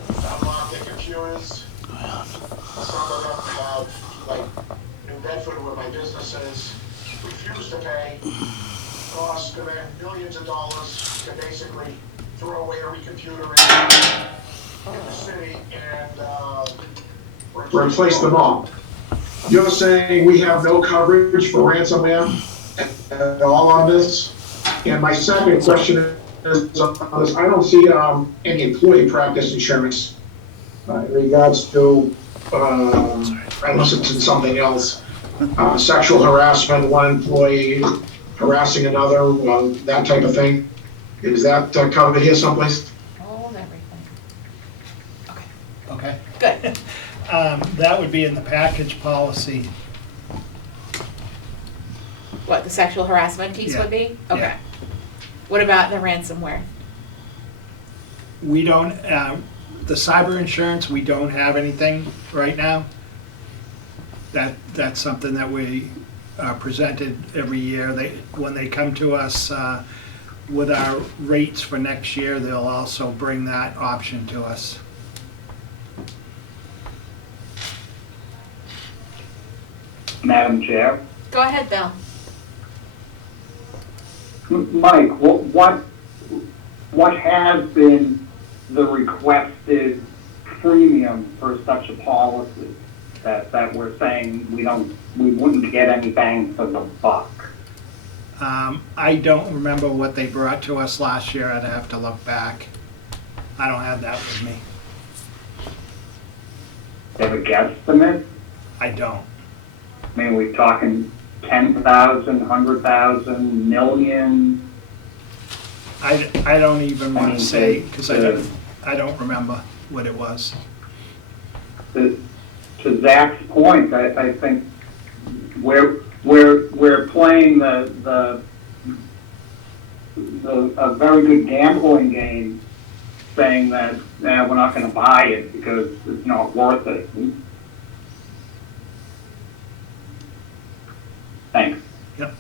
unlock their computers. Some of them have, like New Bedford, where my business is, refused to pay. Cost them millions of dollars to basically throw away every computer in the city and replace them all. You're saying we have no coverage for ransomware at all on this? And my second question is, I don't see any employee practice insurance in regards to, unless it's in something else, sexual harassment, one employee harassing another, that type of thing. Is that covered here someplace? Hold everything. Okay. Good. That would be in the package policy. What, the sexual harassment piece Yeah. would be? Okay. Yeah. What about the ransomware? We don't, the cyber insurance, we don't have anything right now. That's something that we presented every year. When they come to us with our rates for next year, they'll also bring that option to us. Madam Chair. Go ahead, Bill. Mike, what has been the requested premium for such a policy that we're saying we wouldn't get any bang for the buck? I don't remember what they brought to us last year. I'd have to look back. I don't have that with me. Have a guesstimate? I don't. I mean, we're talking 10,000, 100,000, million? I don't even want to say, because I don't remember what it was. To Zach's point, I think we're playing a very good gambling game, saying that we're not going to buy it because it's not worth it. Thanks. Yep.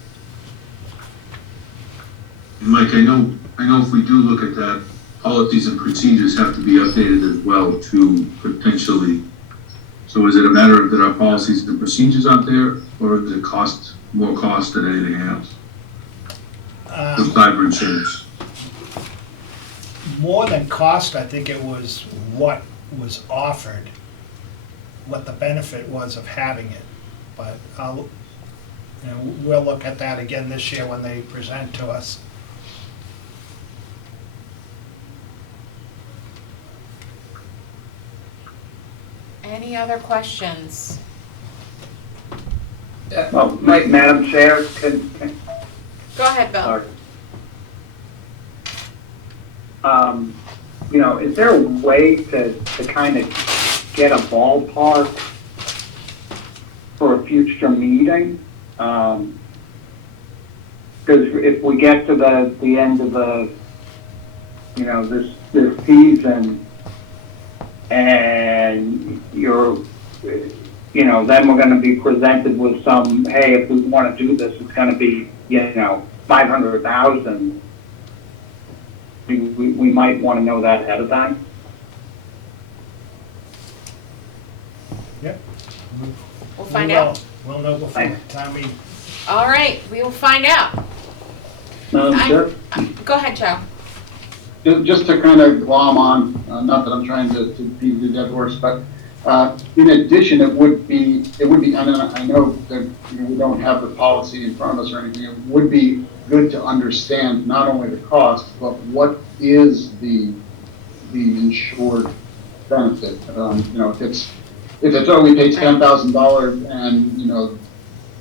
Mike, I know if we do look at that, policies and procedures have to be updated as well to potentially. So is it a matter of that our policies and procedures aren't there, or does it cost more cost than anything else? The cyber insurance. More than cost, I think it was what was offered, what the benefit was of having it. But we'll look at that again this year when they present to us. Any other questions? Well, Madam Chair, Go ahead, Bill. sorry. Is there a way to kind of get a ballpark for a future meeting? Because if we get to the end of the, this season, and then we're gonna be presented with some, hey, if we wanna do this, it's gonna be, 500,000. We might wanna know that ahead of time. Yep. We'll find out. We'll know before time we. All right, we will find out. Madam Chair? Go ahead, Joe. Just to kind of glom on, not that I'm trying to beat the dead horse, but in addition, it would be, and I know that we don't have the policy in front of us or anything, it would be good to understand not only the cost, but what is the insured benefit. If it's, oh, we pay $10,000 and,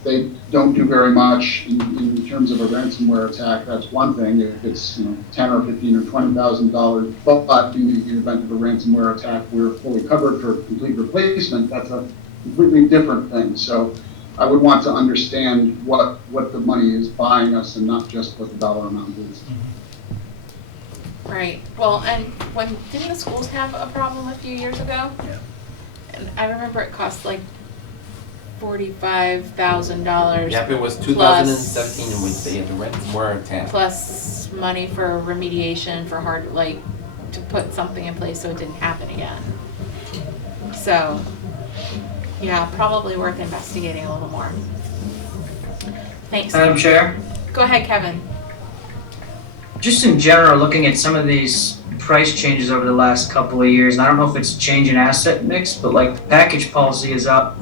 they don't do very much in terms of a ransomware attack, that's one thing. If it's, $10 or $15 or $20,000, but in the event of a ransomware attack, we're fully covered for complete replacement, that's a completely different thing. So I would want to understand what the money is buying us and not just what the dollar amount is. Right. Well, and didn't the schools have a problem a few years ago? Yeah. And I remember it cost like $45,000. Yep, it was 2017 and we had the ransomware attack. Plus money for remediation for to put something in place so it didn't happen again. So, yeah, probably worth investigating a little more. Thanks. Madam Chair, Go ahead, Kevin. just in general, looking at some of these price changes over the last couple of years, and I don't know if it's a change in asset mix, but like the package policy is up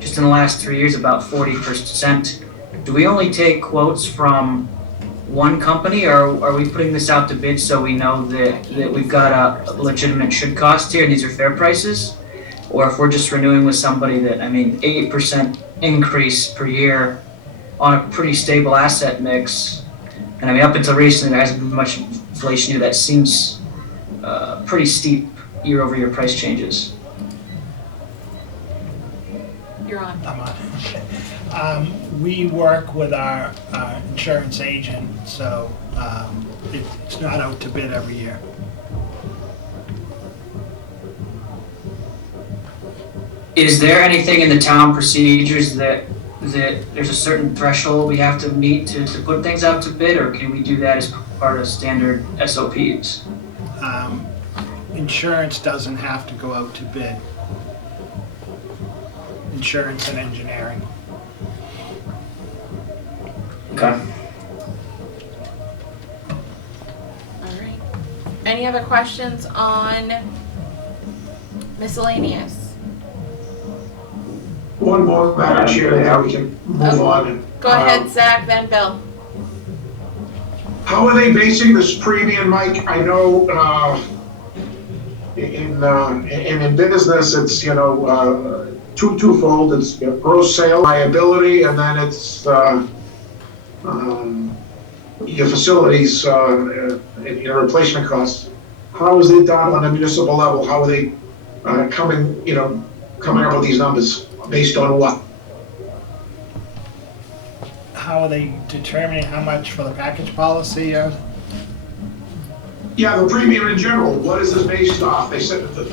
just in the last 3 years about 40%. Do we only take quotes from one company, or are we putting this out to bid so we know that we've got a legitimate should cost here and these are fair prices? Or if we're just renewing with somebody that, 8% increase per year on a pretty stable asset mix, and up until recently there hasn't been much inflation here, that seems pretty steep year-over-year price changes. You're on. I'm on. We work with our insurance agent, so it's not out to bid every year. Is there anything in the town procedures that there's a certain threshold we have to meet to put things out to bid, or can we do that as part of standard SOPs? Insurance doesn't have to go out to bid. Insurance and engineering. Okay. All right. Any other questions on miscellaneous? One more, Madam Chair, and now we can move on. Go ahead, Zach, then Bill. How are they basing this premium, Mike? I know, in business, it's, twofold. It's gross sale liability, and then it's, your facilities, replacement costs. How is it done on a municipal level? How are they, coming up with these numbers? Based on what? How are they determining how much for the package policy? Yeah, the premium in general, what is this based off? They said the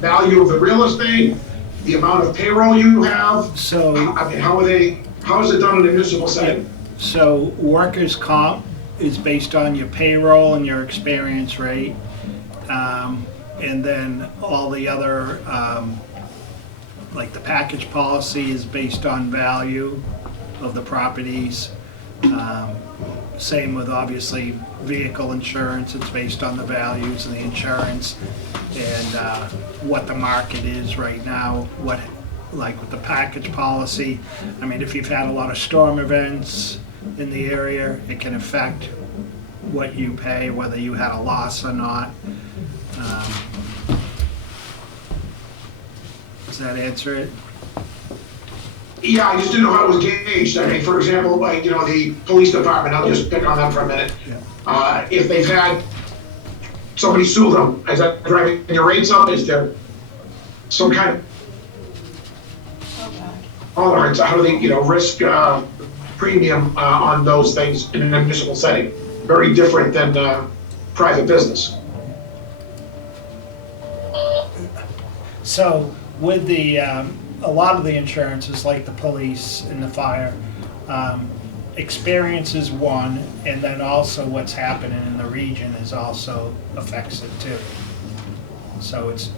value of the real estate, the amount of payroll you have. So, how is it done in the municipal setting? So workers' comp is based on your payroll and your experience rate. And then all the other, like the package policy is based on value of the properties. Same with obviously vehicle insurance, it's based on the values of the insurance and what the market is right now. Like with the package policy, if you've had a lot of storm events in the area, it can affect what you pay, whether you had a loss or not. Does that answer it? Yeah, I just didn't know how it was gauged. For example, the police department, I'll just pick on them for a minute. Yeah. If they've had somebody sue them, is that driving your rates up? Is there some kind of Oh, God. tolerance, how do they, risk premium on those things in a municipal setting? Very different than private business. So with the, a lot of the insurances, like the police and the fire, experience is one, and then also what's happening in the region is also affects it too. So it's,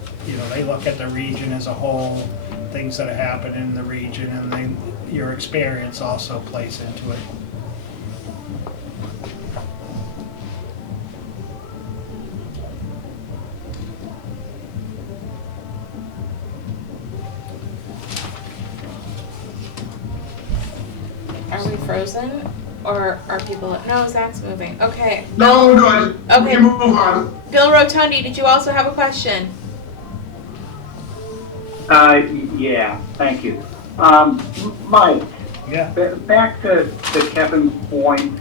they look at the region as a whole, things that are happening in the region, and then your experience also plays into it. Are we frozen? Or are people, no, Zach's moving. Okay. No, we're good. We Okay. can move on. Bill Rotundi, did you also have a question? Yeah, thank you. Mike, Yeah. back to Kevin's point,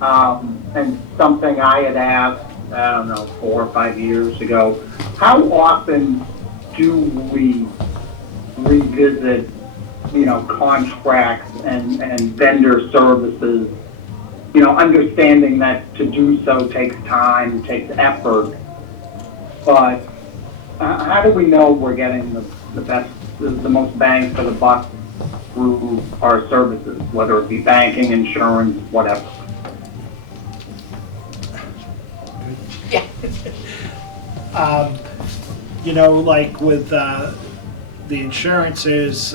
and something I had asked, I don't know, 4 or 5 years ago, how often do we revisit, contracts and vendor services, understanding that to do so takes time, takes effort, but how do we know we're getting the best, the most bang for the buck through our services, whether it be banking, insurance, whatever? Yeah. Like with the insurances,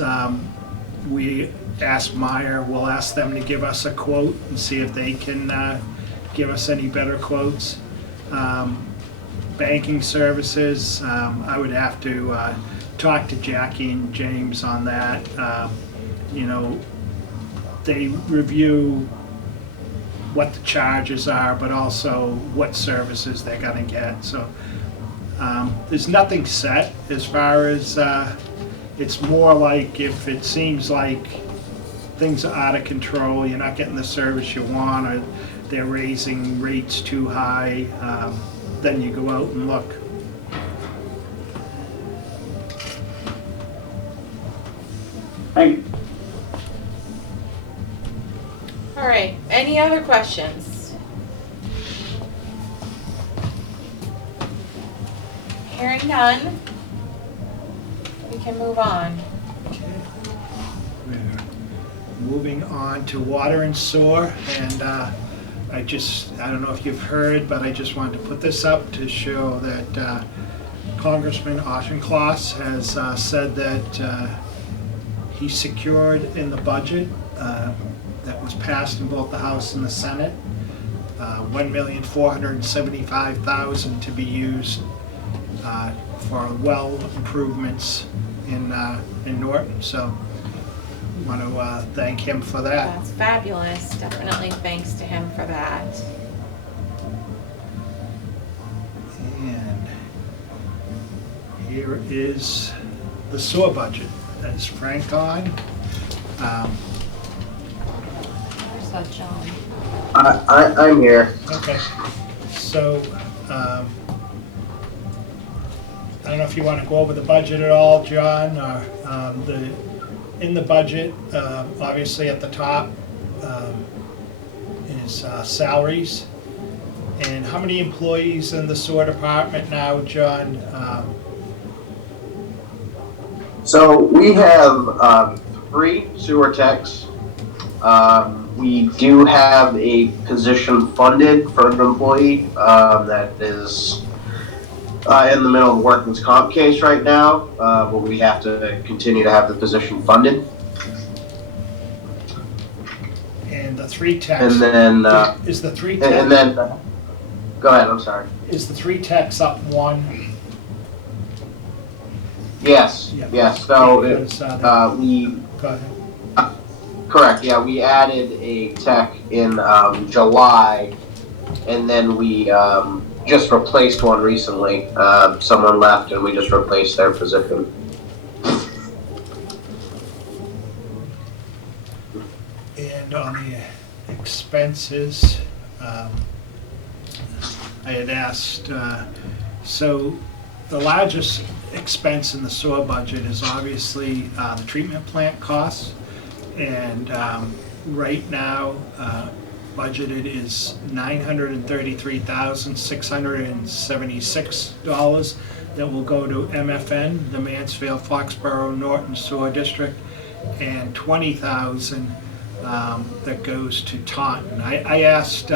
we ask Meyer, we'll ask them to give us a quote and see if they can give us any better quotes. Banking services, I would have to talk to Jackie and James on that. They review what the charges are, but also what services they're gonna get. So there's nothing set as far as, it's more like if it seems like things are out of control, you're not getting the service you want, or they're raising rates too high, then you go out and look. Thank you. All right, any other questions? Hearing none, we can move on. We're moving on to water and sewer, and I don't know if you've heard, but I just wanted to put this up to show that Congressman Auchincloss has said that he secured in the budget that was passed in both the House and the Senate, $1,475,000 to be used for well improvements in Norton. So I want to thank him for that. That's fabulous. Definitely thanks to him for that. And here is the sewer budget. That's Frank on. Where's that, John? I'm here. Okay, so, I don't know if you want to go over the budget at all, John, or, in the budget, obviously at the top, is salaries. And how many employees in the sewer department now, John? So we have 3 sewer techs. We do have a position funded for an employee that is in the middle of a workman's comp case right now, but we have to continue to have the position funded. And the 3 techs, And then, is the 3 and techs, then, go ahead, I'm sorry. is the 3 techs up 1? Yes, Yeah. yes, so Because, we, go ahead. correct, yeah, we added a tech in July, and then we just replaced one recently. Someone left and we just replaced their position. And on the expenses, I had asked, so the largest expense in the sewer budget is obviously the treatment plant costs. And right now, budgeted is $933,676 that will go to MFN, the Mansfield Foxborough Norton Sewer District, and $20,000 that goes to Taunton. I asked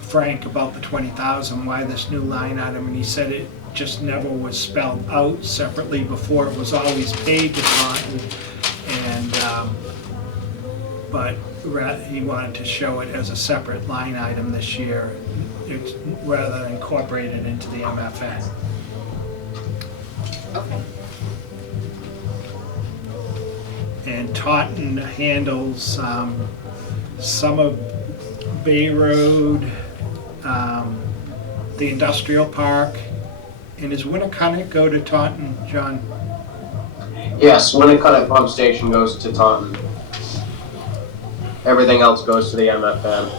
Frank about the $20,000, why this new line item, and he said it just never was spelled out separately before. It was always paid to Taunton, and but he wanted to show it as a separate line item this year, rather than incorporate it into the MFN. Okay. And Taunton handles some of Bay Road, the industrial park, and does Winnicott go to Taunton, John? Yes, Winnicott Pump Station goes to Taunton. Everything else goes to the MFN.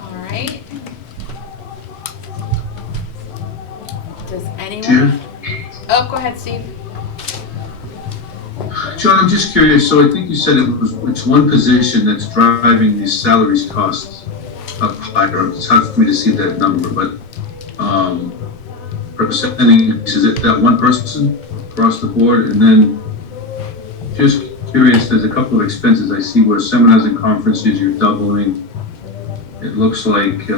All right. Does anyone? Chair? Oh, go ahead, Steve. John, I'm just curious, so I think you said it's one position that's driving these salaries costs up higher. It's hard for me to see that number, but percentage, is it that one person across the board? And then just curious, there's a couple of expenses I see where seminars and conferences you're doubling. It looks like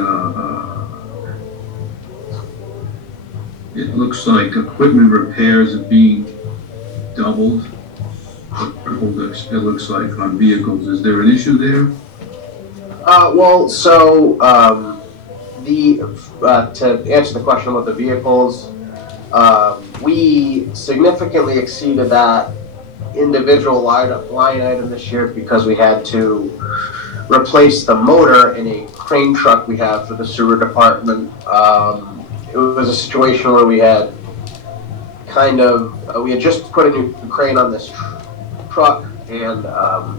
equipment repairs are being doubled. It looks like on vehicles. Is there an issue there? To answer the question about the vehicles, we significantly exceeded that individual line item this year because we had to replace the motor in a crane truck we have for the sewer department. It was a situation where we had we had just put a new crane on this truck, and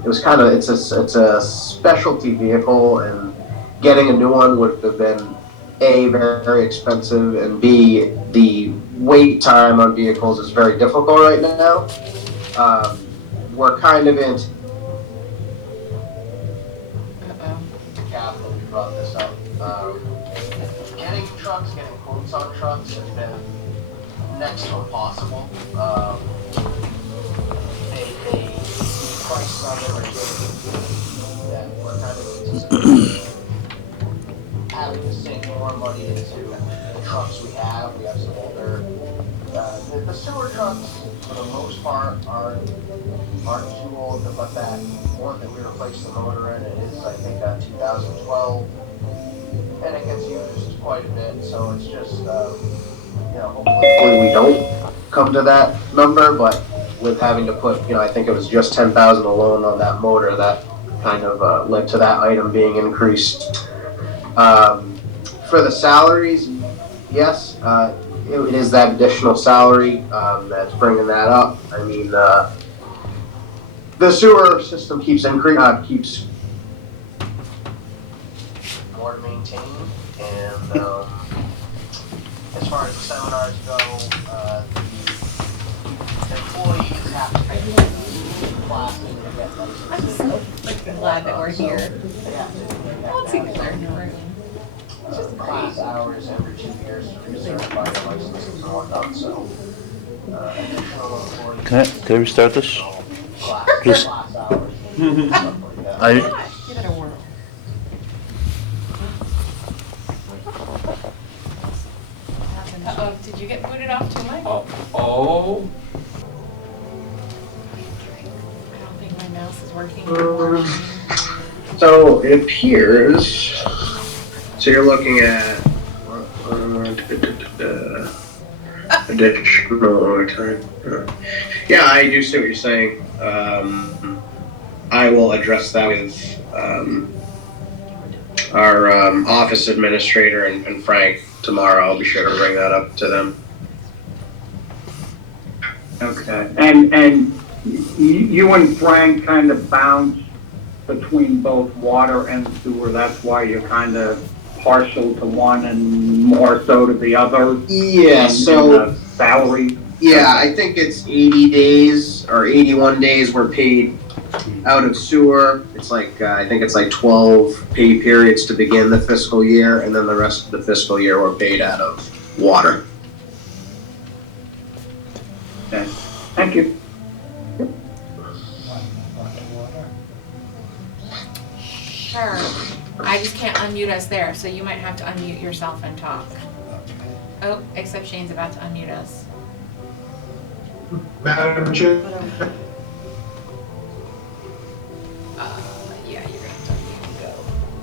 it was it's a specialty vehicle, and getting a new one would have been A, very, very expensive, and B, the wait time on vehicles is very difficult right now. We're kind of in. Capital, we brought this up. Getting quotes on trucks has been next to impossible. The prices on them are getting that we're kind of anticipating having to sink more money into the trucks we have. We have some older, the sewer trucks for the most part aren't too old, but that one that we replaced the motor in, it is, I think, 2012, and it gets used quite a bit, so it's just, hopefully we don't come to that number, but with having to put, I think it was just 10,000 alone on that motor, that kind of led to that item being increased. For the salaries, yes, it is that additional salary that's bringing that up. I mean, the sewer system keeps more to maintain, and as far as the seminars go, the employees have to pay classes to get I'm so glad that we're here. Let's see if they're in the room. Class hours every 2 years to recertify the licenses and whatnot, so additional employees. Can I restart this? Just- Class hours, stuff like that. I, Give it a whirl. Uh-oh, did you get booted off too, Mike? Oh. I don't think my mouse is working anymore. So it appears, so you're looking at additional time. Yeah, I do see what you're saying. I will address that with our office administrator and Frank tomorrow. I'll be sure to bring that up to them. Okay, and you and Frank kind of bounce between both water and sewer, that's why you're kind of partial to one and more so to the other? Yeah, in so, the salary? yeah, I think it's 80 days or 81 days were paid out of sewer. It's like, I think it's like 12 pay periods to begin the fiscal year, and then the rest of the fiscal year were paid out of water. Okay, thank you. Sure. I just can't unmute us there, so you might have to unmute yourself and talk. Oh, except Shane's about to unmute us. Madam Chair, Yeah, you're gonna have to unmute and go.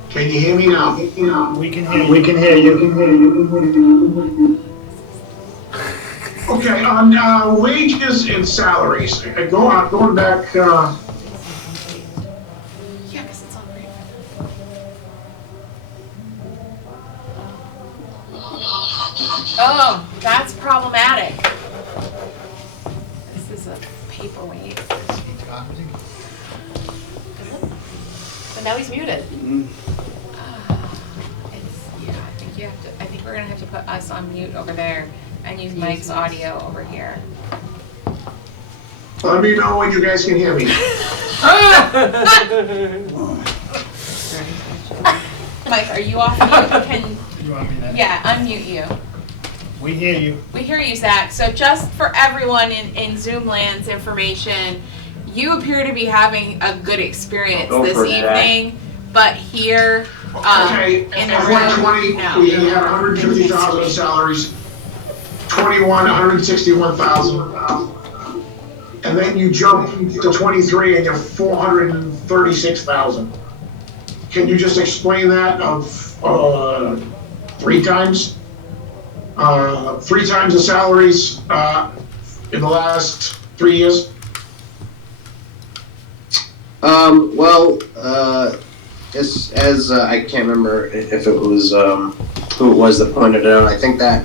can you hear me now? We can hear you. We can hear you. Okay, on wages and salaries, going back, Yeah, because it's on right. Oh, that's problematic. This is a paperweight. But now he's muted. I think we're gonna have to put us on mute over there and use Mike's audio over here. let me know when you guys can hear me. Mike, are you off mute? Can, You want me to? yeah, unmute you. We hear you. We hear you, Zach. So just for everyone in Zoom land's information, you appear to be having a good experience Go this for it, Zach. evening, but here, Okay, in the FY20, room, we had 150,000 in salaries, 21, 161,000. And then you jump to 23 and you're 436,000. Can you just explain that of, 3 times? 3 times the salaries, in the last 3 years? Well, as I can't remember if it was, who it was that pointed it out. I think that,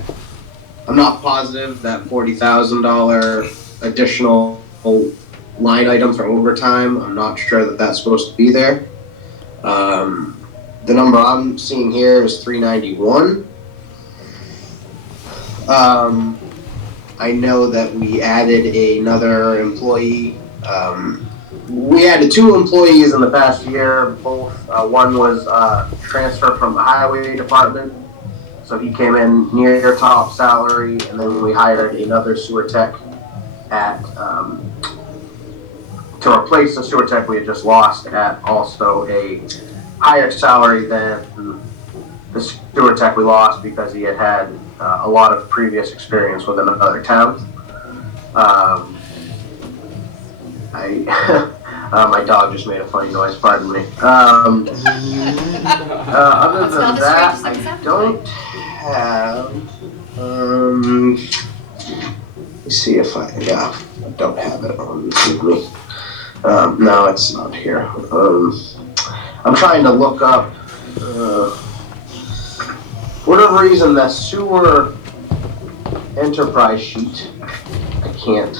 I'm not positive that $40,000 additional line item for overtime, I'm not sure that that's supposed to be there. The number I'm seeing here is 391. I know that we added another employee. We added 2 employees in the past year. Both, one was transferred from the highway department, so he came in near top salary, and then we hired another sewer tech at to replace the sewer tech we had just lost at also a higher salary than the sewer tech we lost because he had a lot of previous experience with another town. My dog just made a funny noise, pardon me. Other than that, I don't have, let's see if I don't have it on with me. No, it's not here. I'm trying to look up, for whatever reason, the sewer enterprise sheet, I can't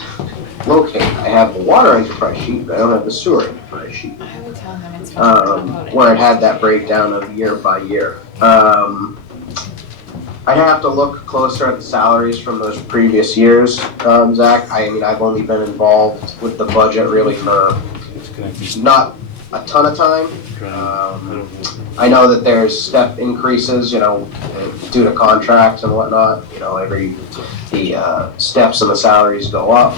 locate. I have the water enterprise sheet, but I don't have the sewer enterprise sheet. I would tell him it's fine. Where it had that breakdown of year by year. I have to look closer at the salaries from those previous years, Zach. I mean, I've only been involved with the budget really for not a ton of time. I know that there's step increases, you know, due to contracts and whatnot. You know, the steps and the salaries go up.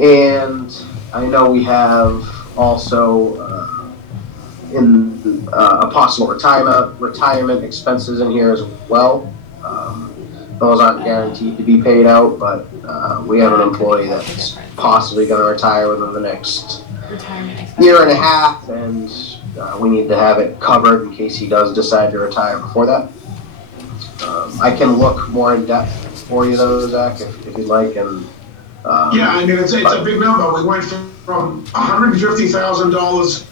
And I know we have also in a possible retirement expenses in here as well. Those aren't guaranteed to be paid out, but we have an employee that's possibly going to retire within the next year and a half, and we need to have it covered in case he does decide to retire before that. I can look more in depth for you though, Zach, if you'd like. And yeah, I mean, it's a big number. We went from $150,000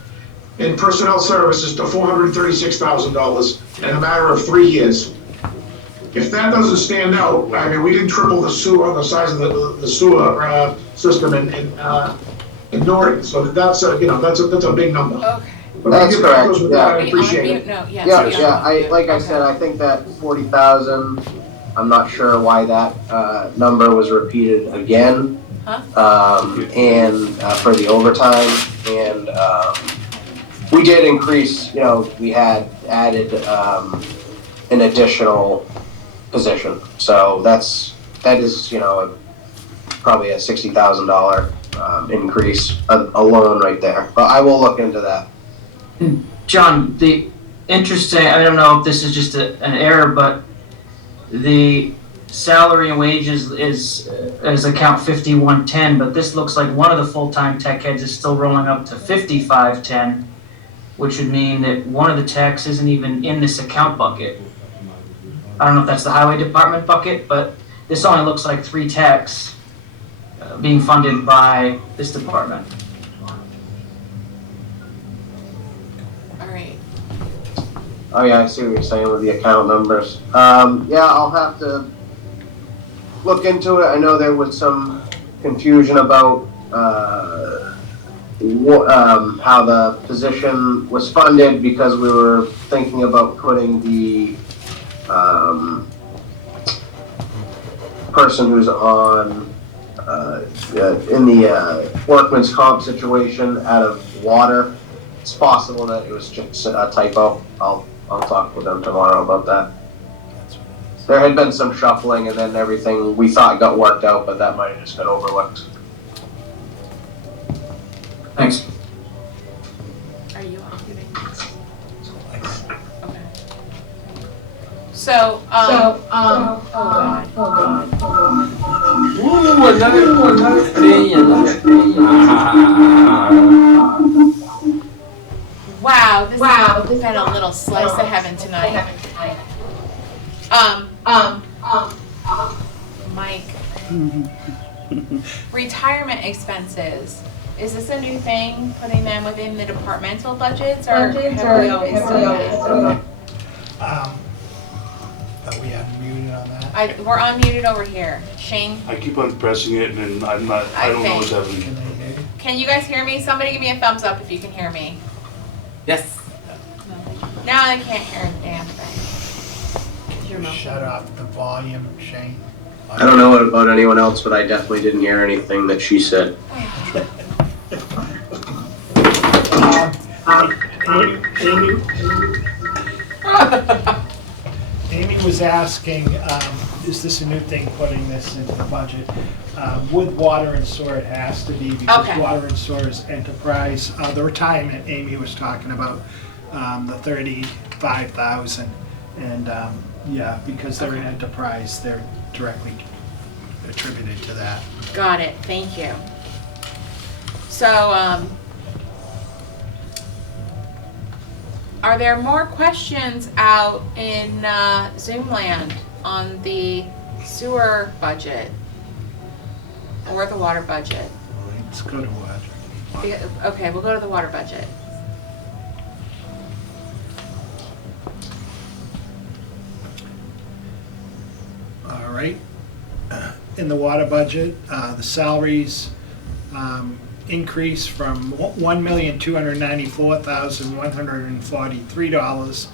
in personnel services to $436,000 in a matter of 3 years. If that doesn't stand out, I mean, we didn't triple the size of the sewer system in ignored it. So that's a, that's a big number. Okay. But That's I get back correct, those with yeah. that, I Are we on appreciate mute? it. No, yes. Yeah, we are yeah, on I, mute. like I Okay. said, I think that 40,000, I'm not sure why that, number was repeated again. And, for the overtime, and, we did increase, we had added, an additional position. So that is, probably a $60,000, increase alone right there. But I will look into that. John, the interesting, I don't know if this is just an error, but the salary and wages is account 5110, but this looks like one of the full-time tech heads is still rolling up to 5510, which would mean that one of the techs isn't even in this account bucket. I don't know if that's the highway department bucket, but this only looks like 3 techs being funded by this department. All right. Oh yeah, I see what you're saying with the account numbers. Yeah, I'll have to look into it. I know there was some confusion about, how the position was funded because we were thinking about putting the, person who's on, in the, workman's comp situation out of water. It's possible that it was just a typo. I'll talk with them tomorrow about that. There had been some shuffling and then everything we thought got worked out, but that might have just been overlooked. Thanks. Are you on muting? Okay. So, oh God. Ooh, another thing. Wow, this has been a little slice of heaven tonight. Mike. Retirement expenses. Is this a new thing, putting them within the departmental budgets, or have we always done that? Are we unmuted on that? We're unmuted over here. Shane, I keep on pressing it and I don't know what's happening. Can they hear you? can you guys hear me? Somebody give me a thumbs up if you can hear me. Yes. No, I can't hear a damn thing. Shut off the volume, Shane. I don't know about anyone else, but I definitely didn't hear anything that she said. Amy was asking, is this a new thing, putting this into the budget? With water and sewer, it has to be, because Okay. water and sewer is enterprise. The retirement Amy was talking about, the 35,000. And, yeah, because they're in enterprise, they're directly attributed to that. Got it, thank you. So, are there more questions out in Zoom land on the sewer budget or the water budget? Let's go to water. Okay, we'll go to the water budget. All right. In the water budget, the salaries increase from $1,294,143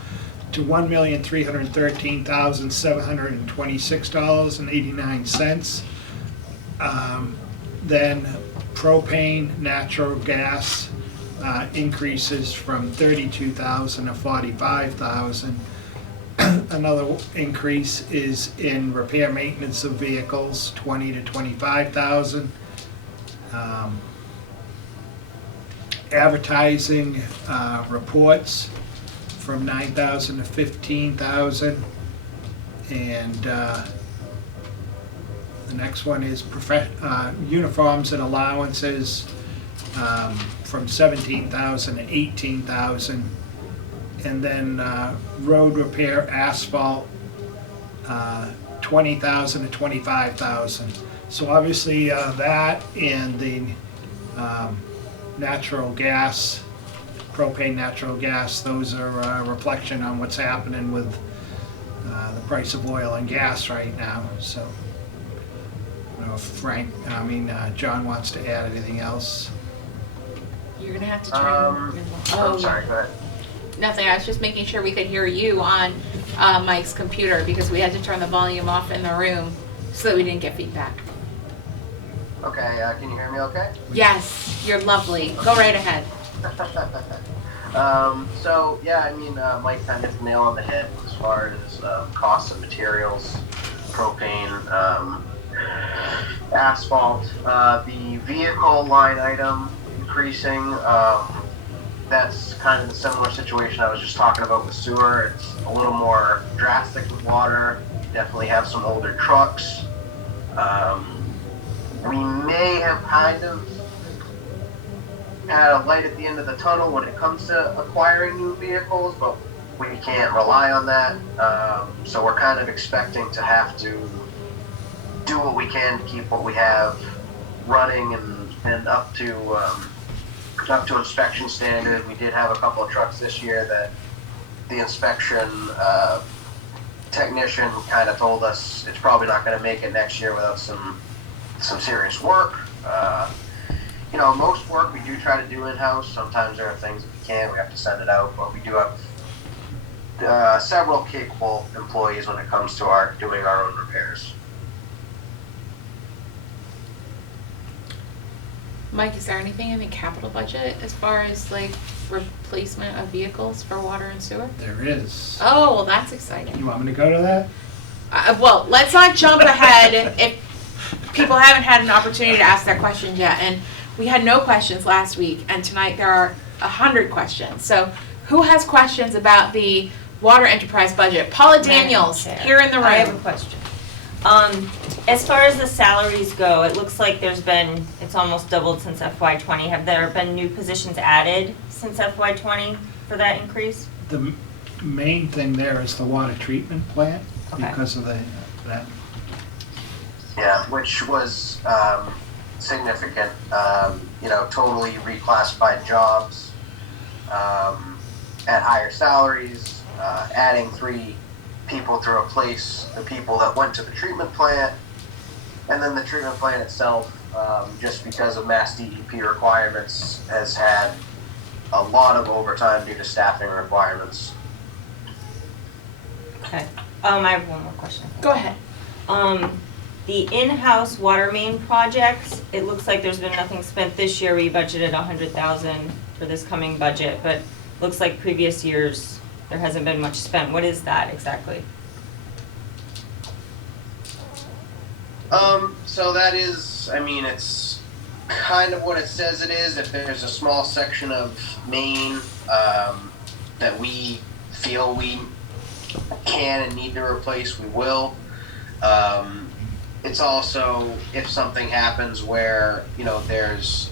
to $1,313,726.89. Then propane, natural gas increases from $32,000 to $45,000. Another increase is in repair maintenance of vehicles, $20,000 to $25,000. Advertising reports from $9,000 to $15,000. And the next one is uniforms and allowances from $17,000 to $18,000. And then road repair, asphalt, $20,000 to $25,000. So obviously that and the natural gas, propane, natural gas, those are a reflection on what's happening with the price of oil and gas right now. So I don't know if John wants to add anything else. You're gonna have to turn. I'm sorry, go ahead. Nothing, I was just making sure we could hear you on Mike's computer because we had to turn the volume off in the room so that we didn't get feedback. Okay, can you hear me okay? Yes, you're lovely. Go right ahead. So, yeah, I mean, Mike kind of hit the nail on the head as far as costs of materials, propane, asphalt. The vehicle line item increasing, that's kind of the similar situation I was just talking about with sewer. It's a little more drastic with water. Definitely have some older trucks. We may have kind of had a light at the end of the tunnel when it comes to acquiring new vehicles, but we can't rely on that. So we're kind of expecting to have to do what we can to keep what we have running and up to inspection standard. We did have a couple of trucks this year that the inspection technician kind of told us it's probably not going to make it next year without some serious work. You know, most work we do try to do in-house. Sometimes there are things that we can't, we have to send it out, but we do have several capable employees when it comes to doing our own repairs. Mike, is there anything in the capital budget as far as like replacement of vehicles for water and sewer? There is. Oh, well, that's exciting. You want me to go to that? Well, let's not jump ahead if people haven't had an opportunity to ask their questions yet. And we had no questions last week, and tonight there are 100 questions. So who has questions about the water enterprise budget? Paula Daniels, here in the room. I have a question. As far as the salaries go, it looks like it's almost doubled since FY20. Have there been new positions added since FY20 for that increase? The main thing there is the water treatment plant because of that. Yeah, which was significant. You know, totally reclassified jobs at higher salaries, adding 3 people to replace the people that went to the treatment plant, and then the treatment plant itself, just because of Mass DEP requirements, has had a lot of overtime due to staffing requirements. Okay. I have one more question. Go ahead. The in-house water main projects, it looks like there's been nothing spent this year. We budgeted $100,000 for this coming budget, but looks like previous years there hasn't been much spent. What is that exactly? So that is, I mean, it's kind of what it says it is. If there's a small section of main that we feel we can and need to replace, we will. It's also, if something happens where, you know, there's,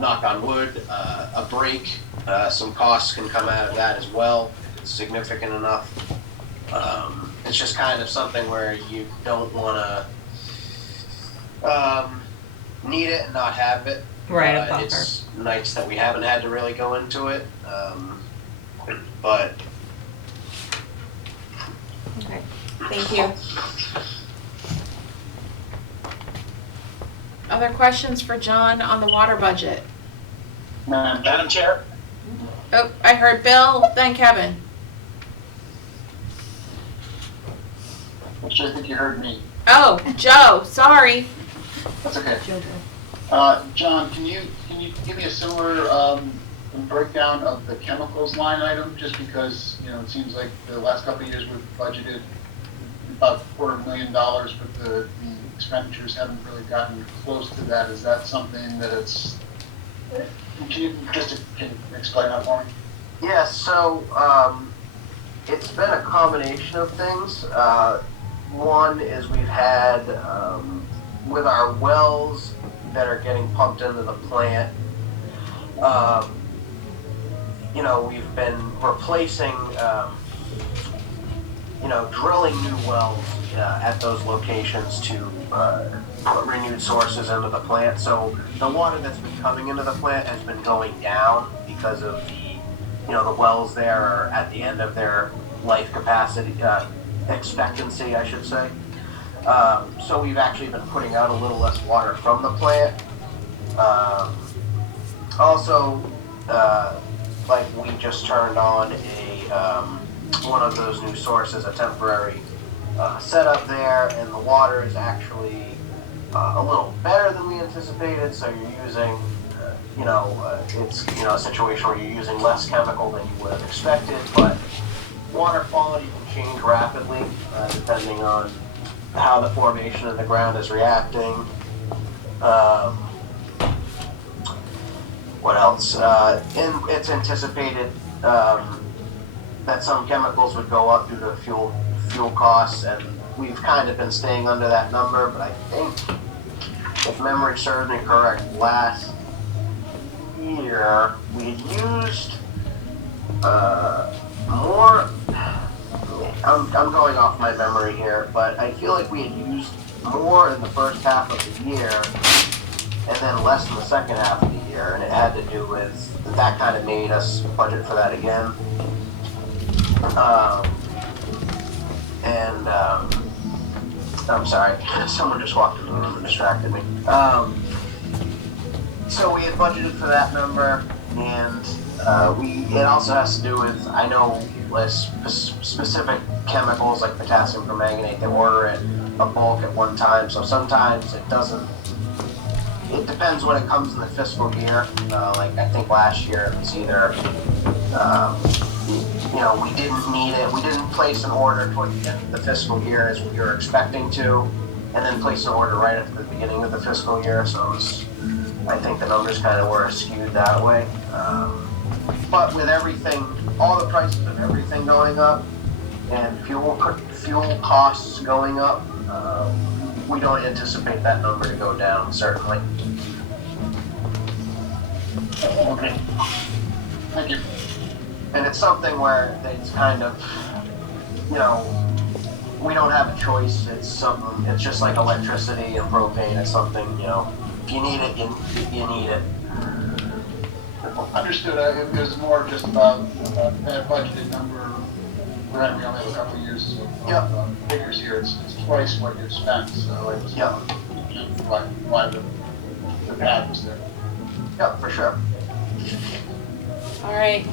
knock on wood, a break, some costs can come out of that as well. It's significant enough. It's just kind of something where you don't want to need it and not have it. Right, a buffer. It's nice that we haven't had to really go into it, but. Okay, thank you. Other questions for John on the water budget? Madam Chair? Oh, I heard Bill, then Kevin. I think you heard me. Oh, Joe, sorry. That's okay. John, can you give me a similar breakdown of the chemicals line item? Just because, you know, it seems like the last couple of years we've budgeted about $250,000, but the expenditures haven't really gotten close to that. Is that something that it's? Can you explain that for me? Yeah, so it's been a combination of things. One is we've had, with our wells that are getting pumped into the plant, you know, we've been replacing, you know, drilling new wells at those locations to put renewed sources into the plant. So the water that's been coming into the plant has been going down because of the, you know, the wells there are at the end of their life capacity, expectancy, I should say. So we've actually been putting out a little less water from the plant. Also, like we just turned on one of those new sources, a temporary setup there, and the water is actually a little better than we anticipated. So you're using, it's a situation where you're using less chemical than you would have expected, but water quality can change rapidly depending on how the formation of the ground is reacting. What else? It's anticipated that some chemicals would go up due to fuel costs, and we've kind of been staying under that number. But I think, if memory serves me correct, last year we had used more. I'm going off my memory here, but I feel like we had used more in the first half of the year and then less in the second half of the year, and it had to do with that. Kind of made us budget for that again. I'm sorry, someone just walked in the room and distracted me. So we had budgeted for that number, and it also has to do with, I know, less specific chemicals like potassium permanganate, they order it a bulk at one time, so sometimes it doesn't. It depends when it comes in the fiscal year. Like I think last year it was either, we didn't need it. We didn't place an order toward the end of the fiscal year as we were expecting to, and then place an order right at the beginning of the fiscal year. So it was, I think the numbers kind of were skewed that way. But with everything, all the prices of everything going up, and fuel costs going up, we don't anticipate that number to go down, certainly. Okay. Thank you. And it's something where it's kind of, we don't have a choice. It's just like electricity and propane. It's something, if you need it, you need it. Understood. It was more just about that budgeted number. We only have a couple of years of figures here. It's twice what you spent, so it was why the pad was there. Yep, for sure. All right,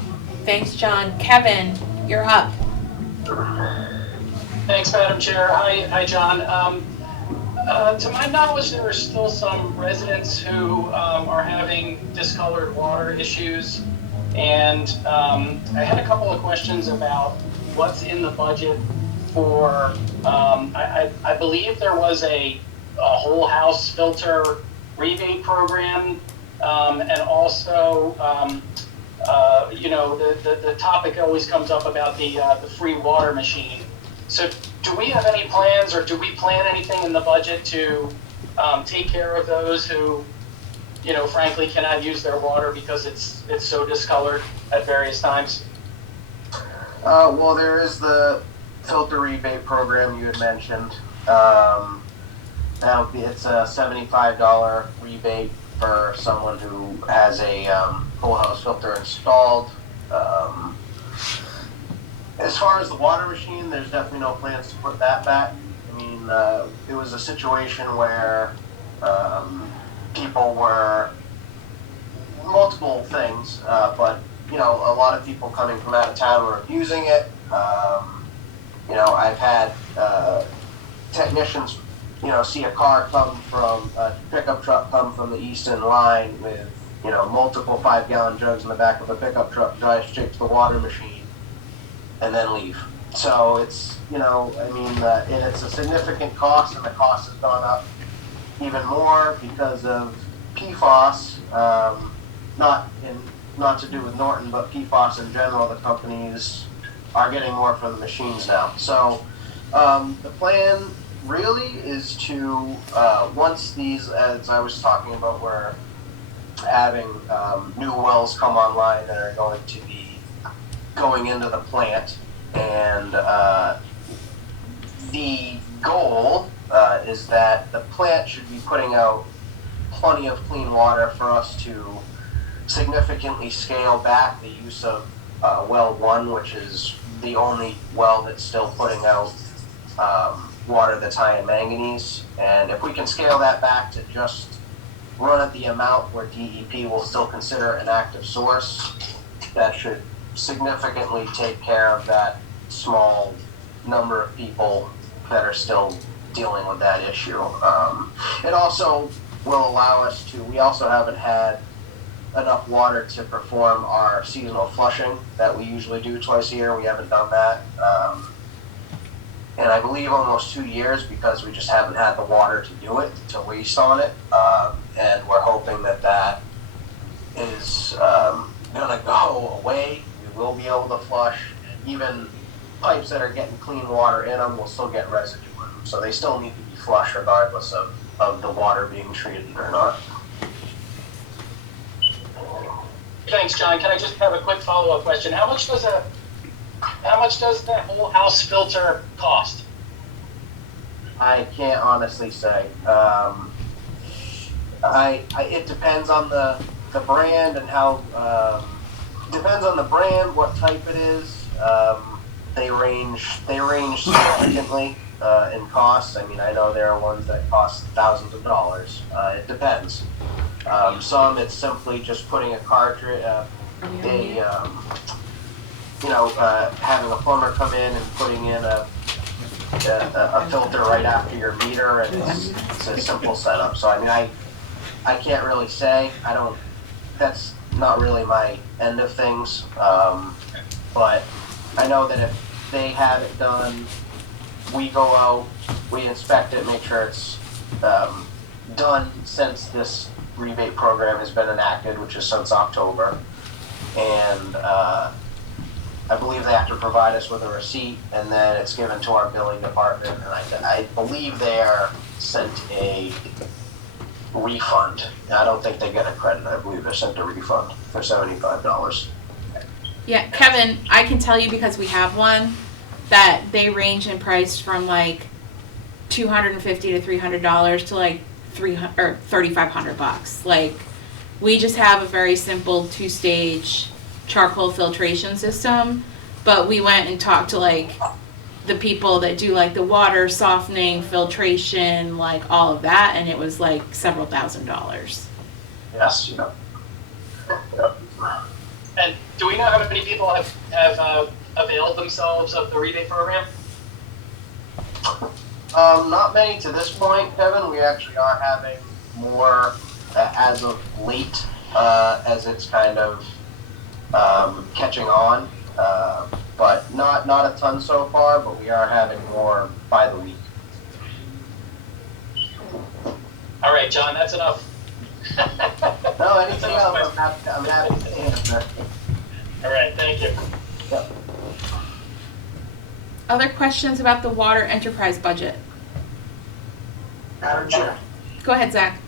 thanks, John. Kevin, you're up. Thanks, Madam Chair. Hi, John. To my knowledge, there are still some residents who are having discolored water issues, and I had a couple of questions about what's in the budget for, I believe there was a whole house filter rebate program, and also, the topic always comes up about the free water machine. So do we have any plans, or do we plan anything in the budget to take care of those who, frankly cannot use their water because it's so discolored at various times? Well, there is the filter rebate program you had mentioned. It's a $75 rebate for someone who has a whole house filter installed. As far as the water machine, there's definitely no plans to put that back. I mean, it was a situation where people were multiple things, but a lot of people coming from out of town were using it. I've had technicians, see a car come from a pickup truck come from the Easton line with, multiple 5-gallon jugs in the back of a pickup truck, drive straight to the water machine, and then leave. So it's, and it's a significant cost, and the cost has gone up even more because of PFAS, not to do with Norton, but PFAS in general. The companies are getting more for the machines now. So the plan really is to, once these, as I was talking about, we're having new wells come online that are going to be going into the plant, and the goal is that the plant should be putting out plenty of clean water for us to significantly scale back the use of well 1, which is the only well that's still putting out water that's high in manganese. And if we can scale that back to just run at the amount where DEP will still consider an active source. That should significantly take care of that small number of people that are still dealing with that issue. It also will allow us to, we also haven't had enough water to perform our seasonal flushing that we usually do twice a year. We haven't done that. And I believe almost 2 years because we just haven't had the water to do it, to waste on it. And we're hoping that that is gonna go away. We will be able to flush. Even pipes that are getting clean water in them will still get residue in them. So they still need to be flushed regardless of the water being treated or not. Thanks, John. Can I just have a quick follow-up question? How much does that whole house filter cost? I can't honestly say. It depends on the brand and how, depends on the brand, what type it is. They range significantly in costs. I mean, I know there are ones that cost thousands of dollars. It depends. Some it's simply just putting a cartridge, having a plumber come in and putting in a filter right after your meter, and it's a simple setup. So I mean, I can't really say. That's not really my end of things. But I know that if they have it done, we go out, we inspect it, make sure it's done since this rebate program has been enacted, which is since October. And I believe they have to provide us with a receipt, and then it's given to our billing department, and I believe they are sent a refund. I don't think they get a credit. I believe they're sent a refund for $75. Yeah, Kevin, I can tell you because we have one that they range in price from like $250 to $300 to like $3,500. Like, we just have a very simple 2-stage charcoal filtration system, but we went and talked to like the people that do like the water softening, filtration, like all of that, and it was like several $1,000s. Yes, yeah. And do we know how many people have availed themselves of the rebate program? Not many to this point, Kevin. We actually are having more as of late, as it's kind of catching on, but not a ton so far, but we are having more by the week. All right, John, that's enough. No, anything else, I'm happy to answer. All right, thank you. Yep. Other questions about the water enterprise budget? Madam Chair. Go ahead, Zach.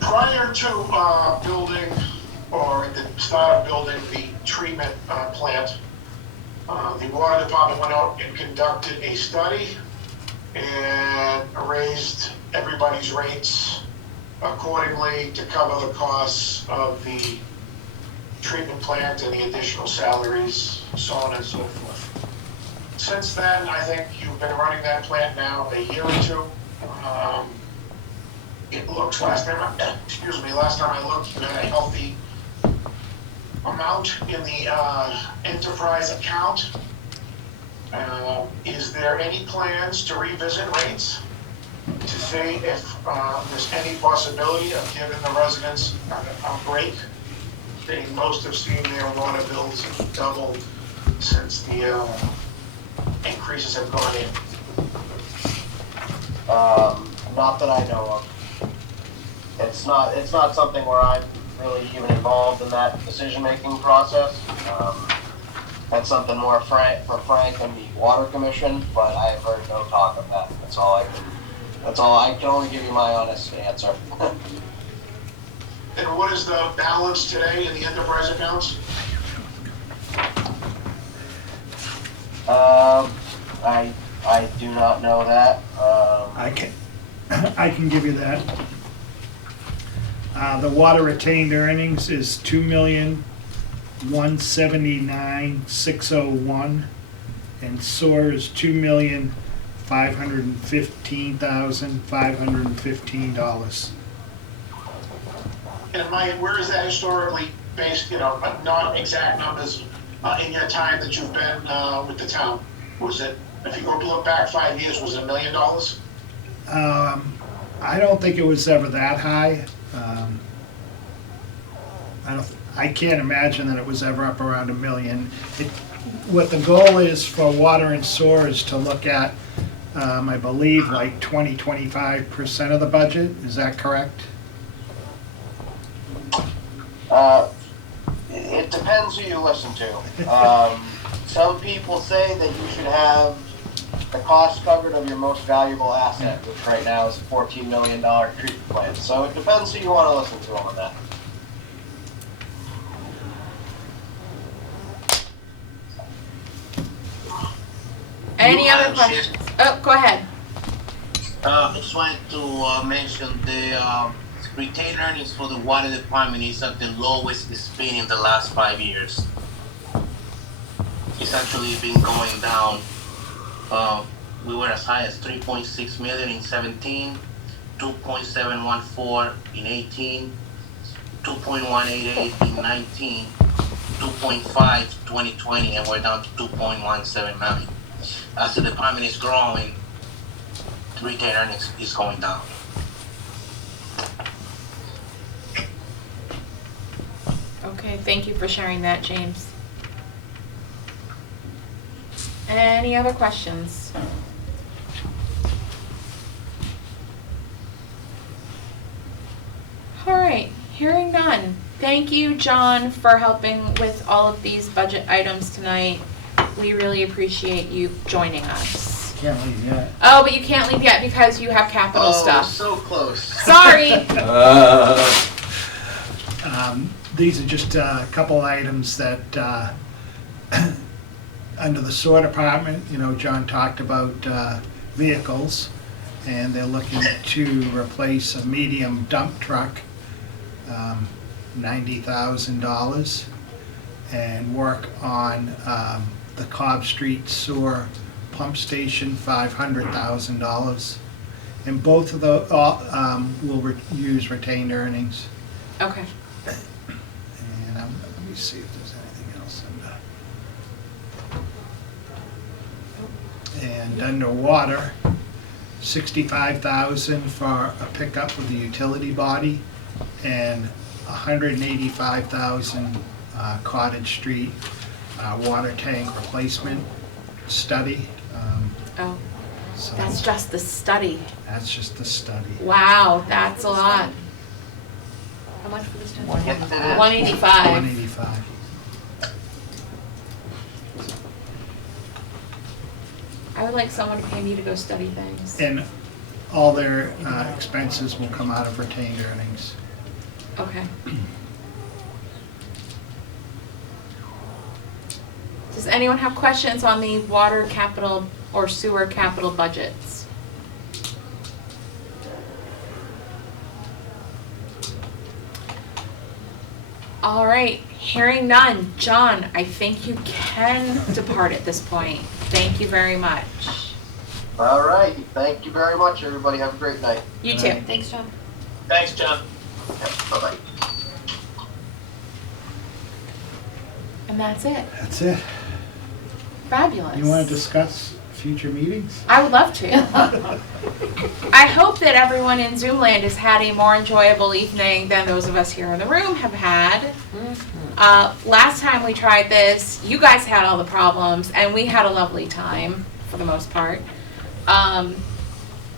Prior to building, or at the start of building the treatment plant, the water department went out and conducted a study and raised everybody's rates accordingly to cover the costs of the treatment plant and the additional salaries, so on and so forth. Since then, I think you've been running that plant now a year or two. It looks, last time I looked, you had a healthy amount in the enterprise account. Is there any plans to revisit rates to see if there's any possibility of giving the residents a break? Most have seen their water bills double since the increases have gone in. Not that I know of. It's not something where I'm really even involved in that decision-making process. That's something more for Frank and the Water Commission, but I have heard no talk of that. That's all I can only give you my honest answer. And what is the balance today in the enterprise accounts? I do not know that. I can give you that. The water retained earnings is $2,179,601, and sewer is $2,039,601. $515,515. And Mike, where is that historically based, not exact numbers, in your time that you've been, with the town? Was it, if you go look back 5 years, was it $1 million? I don't think it was ever that high. I can't imagine that it was ever up around $1 million. What the goal is for water and sewer is to look at, I believe, like 20-25% of the budget. Is that correct? It depends who you listen to. Some people say that you should have the cost covered of your most valuable asset, which right now is a $14 million treatment plant. So it depends who you want to listen to on that. Any other questions? Oh, go ahead. I just wanted to mention the retained earnings for the water department is at the lowest it's been in the last 5 years. It's actually been going down. We were as high as 3.6 million in 17, 2.714 in 18, 2.188 in 19, 2.5 2020, and we're down to 2.179. As the department is growing, retained earnings is going down. Okay, thank you for sharing that, James. Any other questions? All right, hearing none. Thank you, John, for helping with all of these budget items tonight. We really appreciate you joining us. Can't leave yet. Oh, but you can't leave yet because you have capital stuff. So close. Sorry. These are just a couple items that, under the sewer department, John talked about vehicles, and they're looking to replace a medium dump truck, $90,000, and work on the Cobb Street sewer pump station, $500,000. And both of those will use retained earnings. Okay. And let me see if there's anything else in there. And underwater, $65,000 for a pickup with the utility body, and $185,000 Cottage Street water tank replacement study. Oh, So that's just the study. that's just the study. Wow, that's a lot. How much for this time? 185. 185. I would like someone to pay me to go study things. And all their expenses will come out of retained earnings. Okay. Does anyone have questions on the water capital or sewer capital budgets? All right, hearing none. John, I think you can depart at this point. Thank you very much. All right. Thank you very much, everybody. Have a great night. You too. Thanks, John. Thanks, John. Bye-bye. And that's it. That's it. Fabulous. You want to discuss future meetings? I would love to. I hope that everyone in Zoom land has had a more enjoyable evening than those of us here in the room have had. Last time we tried this, you guys had all the problems, and we had a lovely time for the most part.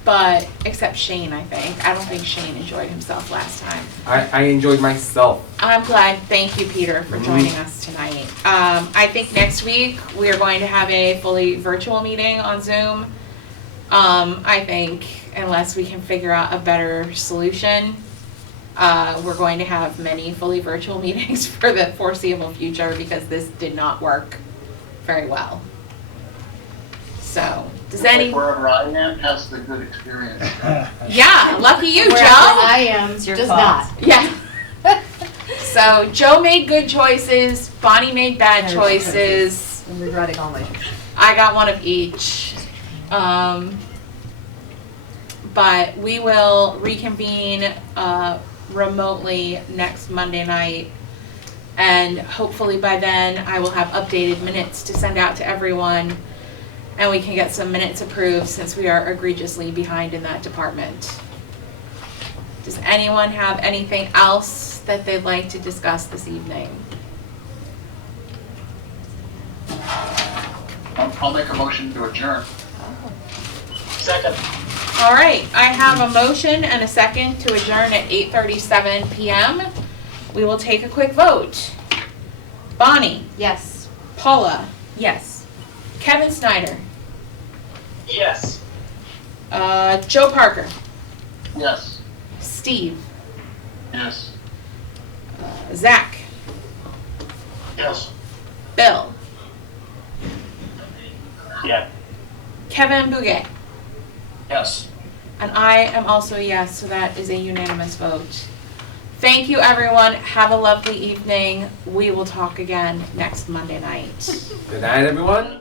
But except Shane, I think. I don't think Shane enjoyed himself last time. I enjoyed myself. I'm glad. Thank you, Peter, for joining us tonight. I think next week we are going to have a fully virtual meeting on Zoom. I think unless we can figure out a better solution, we're going to have many fully virtual meetings for the foreseeable future because this did not work very well. So, does any? Wherever I am has the good experience. Yeah, lucky you, Wherever Joe. I am, It's your does fault. not. Yeah. So Joe made good choices, Bonnie made bad choices. I'm regretting all my choices. I got one of each. But we will reconvene remotely next Monday night. And hopefully by then I will have updated minutes to send out to everyone. And we can get some minutes approved since we are egregiously behind in that department. Does anyone have anything else that they'd like to discuss this evening? I'll make a motion to adjourn. Second. All right, I have a motion and a second to adjourn at 8:37 p.m. We will take a quick vote. Bonnie? Yes. Paula? Yes. Kevin Snyder? Yes. Joe Parker? Yes. Steve? Yes. Zach? Yes. Bill? Yeah. Kevin Bouguet? Yes. And I am also a yes, so that is a unanimous vote. Thank you, everyone. Have a lovely evening. We will talk again next Monday night. Good night, everyone.